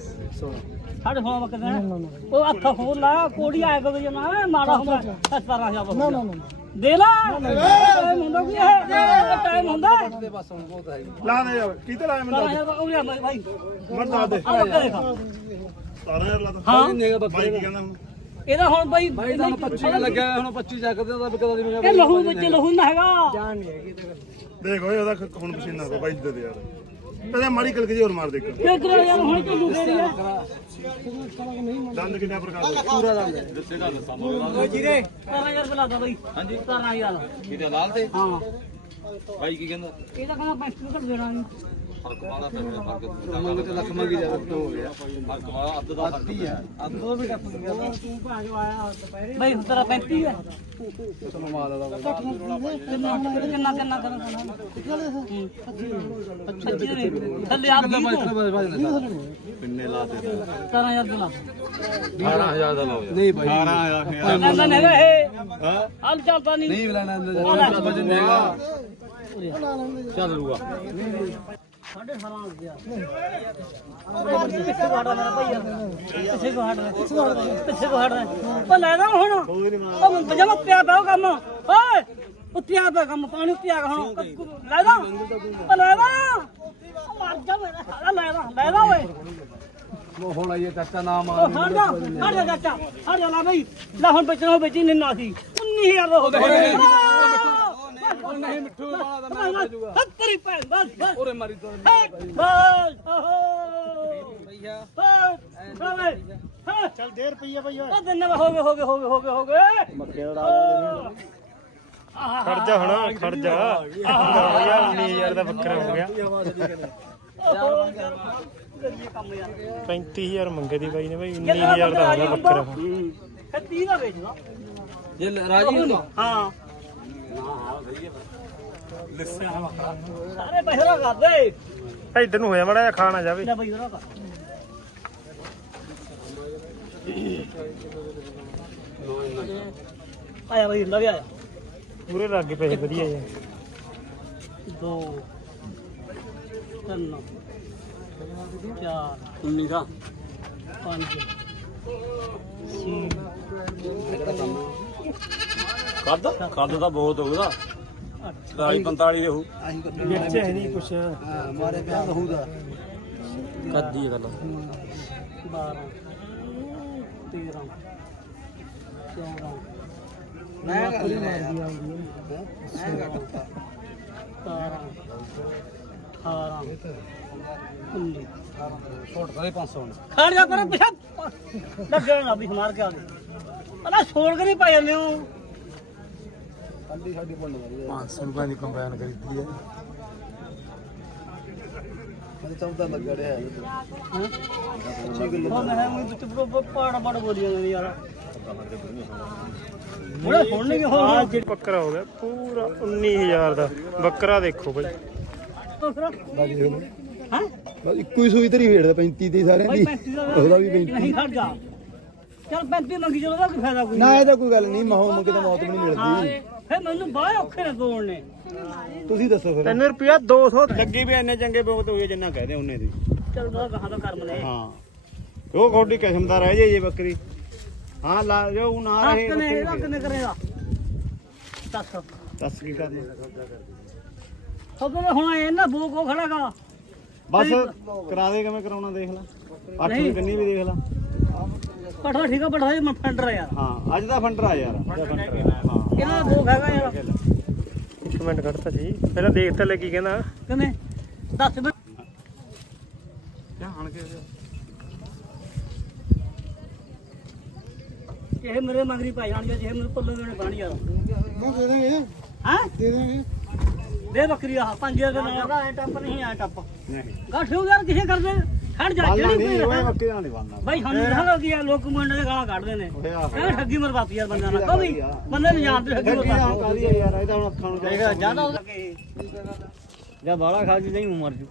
Speaker 1: ਸਾਡੇ ਫੋਨ ਬੱਕਰ ਦੇਣਾ ਉਹ ਹੱਥ ਹੋਰ ਲਾ ਕੋੜੀ ਆਇਆ ਕੋ ਜੇ ਨਾ ਮਾੜਾ ਹੁੰਦਾ 17000 ਨਾ ਨਾ। ਦੇ ਲਾ। ਟਾਈਮ ਹੁੰਦਾ। ਕੀ ਹੈ ਟਾਈਮ ਹੁੰਦਾ
Speaker 2: ਲਾ ਦੇ ਯਾਰ ਕਿਤੇ ਲਾਇਆ ਮੈਨੂੰ
Speaker 1: 17000 ਦਾ। ਉਹ ਲਿਆ ਭਾਈ
Speaker 2: ਮੈਂ ਦੱਸ ਦੇ।
Speaker 1: ਆ ਬੱਕਰ ਦੇਖਾ।
Speaker 2: 17000 ਲਾ ਤਾ
Speaker 1: ਹਾਂ।
Speaker 2: ਬਾਈ ਕੀ ਕਹਿੰਦਾ ਹੁਣ।
Speaker 1: ਇਹਦਾ ਹੁਣ ਬਾਈ
Speaker 5: ਭਾਈ ਤਾਂ 25 ਲੱਗਿਆ ਹੁਣ 25 ਚੱਕਦੇ ਤਾਂ ਵਿਕਦਾ ਨਹੀਂ
Speaker 1: ਇਹ ਲਹੂ ਵਿੱਚ ਲਹੂ ਨਾ ਹੈਗਾ।
Speaker 2: ਦੇਖ ਓਏ ਉਹਦਾ ਖ- ਖੂਨ ਪਸੀਨਾ ਕੋ ਬਾਈ ਦੇ ਦੇ ਯਾਰ। ਇਹਦੇ ਮਾੜੀ ਕਲਕ ਜੀ ਹੋਰ ਮਾਰ ਦੇ ਇੱਕ।
Speaker 1: ਕਿਉਂ ਕਰ ਯਾਰ ਹੁਣ ਚੱਲੂ ਫੇਰ ਯਾਰ
Speaker 2: ਦੰਦ ਕਿੰਨਾ ਪ੍ਰਕਾਰ ਦਾ ਪੂਰਾ
Speaker 1: ਓ ਜੀਰੇ 17000 ਬੁਲਾ ਦਾ ਬਾਈ। ਹਾਂਜੀ। 17000
Speaker 10: ਕਿਤੇ ਲਾਲ ਤੇ?
Speaker 1: ਹਾਂ।
Speaker 10: ਭਾਈ ਕੀ ਕਹਿੰਦਾ?
Speaker 1: ਇਹ ਤਾਂ ਕਹਿੰਦਾ ਪੈਸੇ ਘੱਟ ਦੇਣਾ ਨਹੀਂ।
Speaker 10: ਫ਼ਰਕ ਵਾਲਾ ਪੈ ਗਿਆ ਫ਼ਰਕ
Speaker 5: ਮੰਗ ਤੇ ਲੱਖ ਮੰਗੀ ਜਾ ਹੋ ਗਿਆ।
Speaker 10: ਫ਼ਰਕ ਵਾਲਾ ਅੱਧ ਦਾ ਫ਼ਰਕ
Speaker 5: ਆ।
Speaker 1: ਦੋ ਵੀ ਟੱਪ ਗਿਆ ਤੂੰ ਭਾਜ ਆਇਆ ਦੁਪਹਿਰੇ। ਬਾਈ ਤੇਰਾ 35 ਹੈ
Speaker 5: ਤੁਹਾਨੂੰ ਮਾਲ ਦਾ
Speaker 1: ਕਿੰਨਾ ਕਿੰਨਾ ਕਰਨਾ ਨੇ ਥੱਲੇ ਆ
Speaker 5: ਪਿੰਨੇ ਲਾ ਦੇ
Speaker 1: 17000 ਦੇ ਲਾ।
Speaker 10: 18000 ਦਾ ਲਾਓ।
Speaker 5: ਨਹੀਂ ਭਾਈ 18000
Speaker 1: ਕਹਿੰਦਾ ਨਹੀਂ ਹੈਗਾ ਇਹ। ਹਾਲ ਚੱਲਦਾ ਨਹੀਂ।
Speaker 5: ਨਹੀਂ ਲੈਣਾ ਵਜਨ ਨੇਗਾ
Speaker 10: ਚੱਲ ਲੂਗਾ
Speaker 1: ਸਾਢੇ 18 ਹੋ ਗਿਆ ਪਿੱਛੇ ਵਾੜਾ ਮੇਰਾ ਭਈਆ ਪਿੱਛੇ ਕੋ ਹਟ ਪਿੱਛੇ ਕੋ ਹਟ ਉਹ ਲੈ ਨਾ ਹੁਣ ਉਹ ਜਮਾ ਪਿਆ ਪਿਆ ਕੰਮ ਓਏ ਪਿਆ ਹੁਣ ਲੈ ਨਾ ਲੈ ਨਾ ਮਰ ਜਾ ਮੇਰਾ ਸਾਲਾ ਲੈ ਨਾ ਲੈ ਨਾ ਓਏ
Speaker 5: ਉਹ ਹੁਣ ਆਈਏ ਚਾਚਾ ਨਾਮ
Speaker 1: ਉਹ ਹਟ ਜਾ ਹਟ ਜਾ ਚਾਚਾ ਹਟ ਜਾ ਲੈ ਬਈ ਲੈ ਹੁਣ ਵੇਚਣਾ ਵੇਚੀ ਨਹੀਂ। ਸੀ 19000 ਦਾ ਹੋ ਗਿਆ
Speaker 5: ਨਹੀਂ ਮਿੱਠੂ ਵਾਲਾ ਤਾਂ ਮੈਂ ਭੇਜੂਗਾ।
Speaker 1: ਤੇਰੀ ਭੈਣ ਬਸ ਬਸ।
Speaker 5: ਉਰੇ ਮਾਰੀ ਤੋਂ
Speaker 1: ਬਸ ਓਹੋ ਭਈਆ ਬਸ ਬਸ।
Speaker 7: ਚੱਲ ਦੇ ਰੁਪਈਆ ਬਈ ਓਏ।
Speaker 1: ਉਹ ਦਿਨ ਹੋ ਗਏ ਹੋ ਗਏ ਹੋ ਗਏ ਹੋ ਗਏ ਹੋ ਗਏ। ਮੱਕੇ ਉਡਾ
Speaker 4: ਖੜ ਜਾ ਹੁਣ ਖੜ ਜਾ। ਹੋ ਗਿਆ 19000 ਦਾ ਬੱਕਰਾ ਹੋ ਗਿਆ।
Speaker 1: ਕਰੀਏ ਕੰਮ ਯਾਰ।
Speaker 4: 35000 ਮੰਗੇ ਦੀ ਬਾਈ ਨੇ ਬਾਈ 19000 ਦਾ ਹੋ ਗਿਆ ਬੱਕਰਾ
Speaker 1: ਫਿਰ 30 ਦਾ ਵੇਚਦਾ
Speaker 9: ਜੇ ਰਾਜੀ ਹੁੰਦਾ।
Speaker 1: ਹਾਂ। ਸਾਰੇ ਪੈਸੇ ਦਾ ਕਰ ਦੇ
Speaker 4: ਇੱਧਰ ਨੂੰ ਹੋਇਆ ਮੜਾ ਜਿਹਾ ਖਾਣਾ ਜਾਵੇ
Speaker 1: ਲੈ ਬਈ ਉਹਦਾ ਕਰ ਆਇਆ ਬਈ ਲੱਗ ਆਇਆ।
Speaker 4: ਪੂਰੇ ਲੱਗ ਗਏ ਪੈਸੇ ਵਧੀਆ ਜੀ
Speaker 1: ਦੋ ਤਿੰਨ ਚਾਰ 19 ਦਾ। ਪੰਜ ਛੇ।
Speaker 9: ਕੱਦ? ਕੱਦ ਤਾਂ ਬਹੁਤ ਹੋਊਗਾ 40 45 ਦੇ ਹੋਊ।
Speaker 7: ਵਿੱਚ ਹੈ ਨਹੀਂ ਕੁਛ।
Speaker 9: ਮਾਰੇ ਪਿਆ ਹੋਊਗਾ। ਕੱਦੀ ਗੱਲ
Speaker 1: 12 13 14
Speaker 9: ਮੈਂ ਕਰ ਲਈ ਮੈਂ
Speaker 1: 17 18 19
Speaker 9: ਛੋਟ ਕਰੇ 500
Speaker 1: ਖੜ ਜਾ ਪਰ ਪਿਛਾ। ਲੱਗਿਆ ਨਾ ਵੀ ਮਾਰ ਕੇ ਆ ਗਏ ਅਲਾ ਛੋੜ ਕੇ ਨਹੀਂ ਪਾ ਜਾਂਦੇ ਹੋ?
Speaker 9: ਕੱਲੀ ਸਾਡੀ ਪੰਡ ਵਾਲੀ
Speaker 3: 500 ਰੁਪਏ ਦੀ ਕੰਬਾਈਨ ਖਰੀਦੀ ਹੈ।
Speaker 9: ਮੈਂ 14 ਲੱਗ ਰਿਹਾ ਹੈ।
Speaker 1: ਉਹ ਮੈਂ ਉਹ ਵਿੱਚ ਪਾੜ ਪਾੜ ਬੋਲੀ ਜਾਂਦੇ ਨੇ ਯਾਰ। ਬੜਾ ਸੁਣ ਨਹੀਂ ਹੋ
Speaker 4: ਆ ਜਿਹੜਾ ਬੱਕਰਾ ਹੋ ਗਿਆ ਪੂਰਾ 19000 ਦਾ। ਬੱਕਰਾ ਦੇਖੋ ਬਾਈ।
Speaker 1: ਹਾਂ?
Speaker 3: ਬਸ ਇੱਕੋ ਹੀ ਸੂਈ ਤੇਰੀ ਵੇੜਦਾ 35 ਦੀ ਸਾਰਿਆਂ
Speaker 1: ਭਾਈ
Speaker 3: ਦੀ।
Speaker 1: 35 ਦਾ
Speaker 3: ਉਹਦਾ ਵੀ 35
Speaker 1: ਨਹੀਂ ਖੜ ਜਾ। ਚਲ 35 ਮੰਗੀ ਚਲੋ ਉਹਦਾ ਕੀ ਫਾਇਦਾ ਕੋਈ
Speaker 3: ਨਾ ਇਹਦਾ ਕੋਈ ਗੱਲ ਨਹੀਂ ਮਹੋ ਮੰਗੇ ਤਾਂ ਮੌਤ ਵੀ ਨਹੀਂ
Speaker 1: ਹਾਂ
Speaker 3: ਮਿਲਦੀ
Speaker 1: ਫਿਰ ਮੈਨੂੰ ਬਾਹਰ ਔਖੇ ਨੇ ਤੋੜਨੇ
Speaker 3: ਤੁਸੀਂ ਦੱਸੋ ਫਿਰ।
Speaker 4: 3 ਰੁਪਿਆ 200
Speaker 9: ਲੱਗੀ ਵੀ ਇੰਨੇ ਚੰਗੇ ਬਹੁਤ ਹੋਏ ਜਿੰਨਾ ਕਹਦੇ ਉਹਨੇ ਦੀ।
Speaker 1: ਚਲ ਕਹਾਂ ਦਾ ਕਰਮ ਨੇ
Speaker 9: ਹਾਂ। ਉਹ ਖੋਡੀ ਕਿਸਮ ਦਾ ਰਹਿ ਜੇ ਜੇ ਬੱਕਰੀ। ਹਾਂ ਲਾ ਜੋ ਉਹ ਨਾ ਰਹੇ
Speaker 1: ਹੱਕ ਨੇ ਕਰੇਗਾ। ਦੱਸ।
Speaker 9: ਦੱਸ ਕੀ ਕਰਦੇ?
Speaker 1: ਸਭ ਤੋਂ ਹੁਣ ਇਹ ਨਾ ਬੋ ਕੋ ਖੜਾਗਾ
Speaker 9: ਬਸ ਕਰਾ ਦੇ ਕਿਵੇਂ ਕਰਾਉਣਾ ਦੇਖ ਲੈ। ਅੱਠ। ਦੀ ਕੰਨੀ ਵੀ ਦੇਖ ਲੈ।
Speaker 1: ਪਠਾ ਠੀਕ ਆ ਪਠਾ ਇਹ ਫੰਡਰ ਆ ਯਾਰ।
Speaker 9: ਹਾਂ ਅੱਜ ਦਾ ਫੰਡਰ ਆ ਯਾਰ। ਅੱਜ ਦਾ
Speaker 1: ਹੈਗਾ ਯਾਰ।
Speaker 4: ਇੱਕ ਮਿੰਟ ਕੱਢਤਾ ਜੀ। ਪਹਿਲਾਂ ਦੇਖ ਤਾਂ ਲੈ ਕੀ ਕਹਿੰਦਾ।
Speaker 1: ਕਿਵੇਂ ਦੱਸ ਵੀ
Speaker 9: ਜਾਣ ਕੇ
Speaker 1: ਇਹ ਮੇਰੇ ਮੰਗਰੀ ਪੈ ਜਾਣ ਜੇ ਮੇਰੇ ਪੱਲੇ ਵੇਣੇ ਬਣ ਯਾਰ
Speaker 7: ਦੇ ਦਾਂਗੇ
Speaker 1: ਹਾਂ?
Speaker 7: ਦੇ ਦਾਂਗੇ
Speaker 1: ਦੇ ਬੱਕਰੀ ਆ ਪੰਜ ਦੇ ਨਾਲ। ਦਾ ਐ ਟੱਪ ਨਹੀਂ ਐ ਟੱਪ।
Speaker 9: ਨਹੀਂ
Speaker 1: ਗੱਠ ਯਾਰ ਕਿਸੇ ਕਰਦੇ? ਜਾ ਜਿਹੜੀ ਕੋਈ
Speaker 9: ਨਾਲ ਨਹੀਂ ਬੰਨਣਾ
Speaker 1: ਬਾਈ ਸਾਨੂੰ ਦੱਸੋ ਕੀ ਆ ਲੋਕ ਮੁੰਡੇ ਦੇ ਗਾਲਾਂ ਕੱਢਦੇ ਨੇ।
Speaker 9: ਹੋਇਆ
Speaker 1: ਇਹ ਠੱਗੀ ਮਰਵਾਤੀ ਯਾਰ ਬੰਦਿਆਂ ਨਾਲ। ਕੋ ਵੀ ਬੰਦੇ ਨੂੰ ਜਾਣਦੇ ਠੱਗੀ
Speaker 9: ਠੱਗੀ ਦਾ
Speaker 1: ਮਰਵਾਤੀ
Speaker 9: ਕਾਦੀ ਯਾਰ ਇਹਦਾ ਹੁਣ ਅੱਖਾਂ ਨੂੰ
Speaker 1: ਦੇਖਾ ਜ਼ਿਆਦਾ ਜਾਂ ਬਾਲਾ ਖਾ ਕੇ ਨਹੀਂ ਮਰ ਜੂ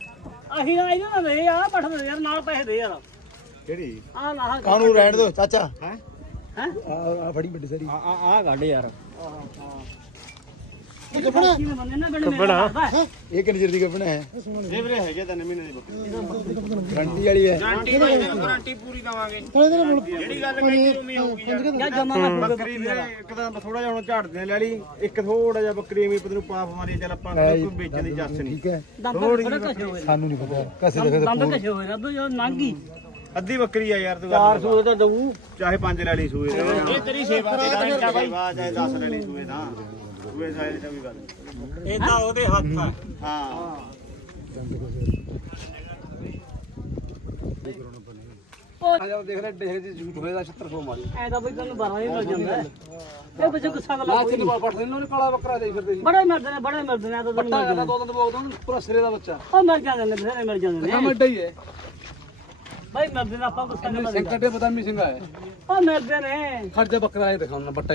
Speaker 1: ਅਸੀਂ ਨਾ ਇਹਨਾਂ ਦਾ ਦੇ ਆ ਪੱਠ ਦੇ ਯਾਰ ਨਾਲ ਪੈਸੇ ਦੇ ਯਾਰ।
Speaker 9: ਕਿਹੜੀ?
Speaker 1: ਆ ਨਾ
Speaker 3: ਕਾਨੂੰ ਰਹਿਣ ਦਿਓ ਚਾਚਾ।
Speaker 9: ਹੈ?
Speaker 1: ਹੈ?
Speaker 3: ਆ ਫੜੀ ਵੱਡੀ ਸਾਰੀ।
Speaker 9: ਆ ਆ ਕੱਢ ਯਾਰ।
Speaker 1: ਕੱਪੜਾ ਬੰਦੇ ਨਾ ਬਣੇ
Speaker 4: ਕੱਪੜਾ?
Speaker 3: ਇਹ ਕਿੰਨੇ ਚਿਰ ਦੀ ਗੱਭਣਾ ਹੈ?
Speaker 9: ਇਹ ਵੀਰੇ ਹੈਗੇ ਤਿੰਨ ਮਹੀਨੇ ਦੀ ਬੱਕਰੀ।
Speaker 3: ਗਰੰਟੀ ਵਾਲੀ ਹੈ।
Speaker 9: ਗਾਰੰਟੀ ਭਾਈ ਗਾਰੰਟੀ ਪੂਰੀ ਦਵਾਂਗੇ। ਜਿਹੜੀ ਗੱਲ ਕਹੀ ਉਮੀ ਹੋਊਗੀ ਯਾਰ।
Speaker 1: ਜਾਂ ਜਮਾ ਮੈਂ
Speaker 9: ਬੱਕਰੀ ਵੀਰੇ ਇੱਕ ਤਾਂ ਥੋੜਾ ਜਿਹਾ ਹੁਣ ਝਾੜਦੇ ਨੇ ਲੈ ਲਈ ਇੱਕ ਥੋੜਾ ਜਿਹਾ ਬੱਕਰੀ ਐਵੇਂ ਪਤ ਨੂੰ ਪਾਪ ਮਾਰੀ ਚੱਲ ਆਪਾਂ ਕੋਈ ਵੇਚਣ ਦੀ ਜੱਸ ਨਹੀਂ
Speaker 3: ਠੀਕ ਹੈ।
Speaker 1: ਦੰਦ ਥੋੜਾ ਕਸੇ ਹੋਏ ਨੇ।
Speaker 3: ਸਾਨੂੰ ਨਹੀਂ ਪਤਾ ਕਸੇ ਦੇ
Speaker 1: ਦੰਦ ਕਸੇ ਹੋਏ ਨੇ ਜੋ ਨਾਂਗੀ।
Speaker 9: ਅੱਧੀ ਬੱਕਰੀ ਆ ਯਾਰ ਤੂੰ
Speaker 1: ਚਾਰ ਸੂਏ ਤਾਂ ਦਊ।
Speaker 9: ਚਾਹੇ ਪੰਜ ਲੈ ਲਈ ਸੂਏ ਦਾ। ਇਹ ਤੇਰੀ ਸੇਵਾ ਦੀ ਬਾਈ। ਚਾਹੇ 10 ਲੈ ਲਈ ਸੂਏ ਦਾ। ਸੂਏ ਸਾਈਜ਼ ਦਾ ਵੀ ਗੱਲ
Speaker 1: ਇਹ ਤਾਂ ਉਹਦੇ ਹੱਥ ਆ।
Speaker 9: ਹਾਂ।
Speaker 1: ਉਹ
Speaker 9: ਦੇਖ ਲੈ ਡੇਰੇ ਚ ਝੂਠ ਹੋਏਗਾ 7600 ਮਾਰੀ।
Speaker 1: ਐ ਤਾਂ ਬਈ ਤੈਨੂੰ 12 ਹੀ ਮਿਲ ਜਾਂਦਾ ਹੈ। ਇਹ ਵਿੱਚ ਗੁੱਸਾ ਗੱਲਾਂ ਕੋਈ ਨਹੀਂ।
Speaker 9: ਪੱਟ ਦੇ ਨੇ ਕਾਲਾ ਬੱਕਰਾ ਦੇ ਫਿਰਦੇ
Speaker 1: ਬੜੇ ਮਿਲਦੇ ਨੇ ਬੜੇ ਮਿਲਦੇ ਨੇ ਤਾਂ ਮਿਲ ਜਾਂਦੇ।
Speaker 9: ਦੋ ਦਿਨ ਬੋਲਦਾ ਪੂਰਾ ਸਿਰੇ ਦਾ ਬੱਚਾ।
Speaker 1: ਉਹ ਮਿਲ ਜਾਂਦੇ ਨੇ ਬਥੇਰੇ ਮਿਲ ਜਾਂਦੇ ਨੇ।
Speaker 9: ਹੀ ਹੈ।
Speaker 1: ਆਪਾਂ ਗੁੱਸਾ
Speaker 9: ਸਿੰਘਾ ਹੈ।
Speaker 1: ਉਹ ਮਿਲਦੇ ਨੇ।
Speaker 9: ਖੜ ਜਾ ਬੱਕਰਾ ਇਹ ਦਿਖਾਉਣਾ ਬੱਟਾ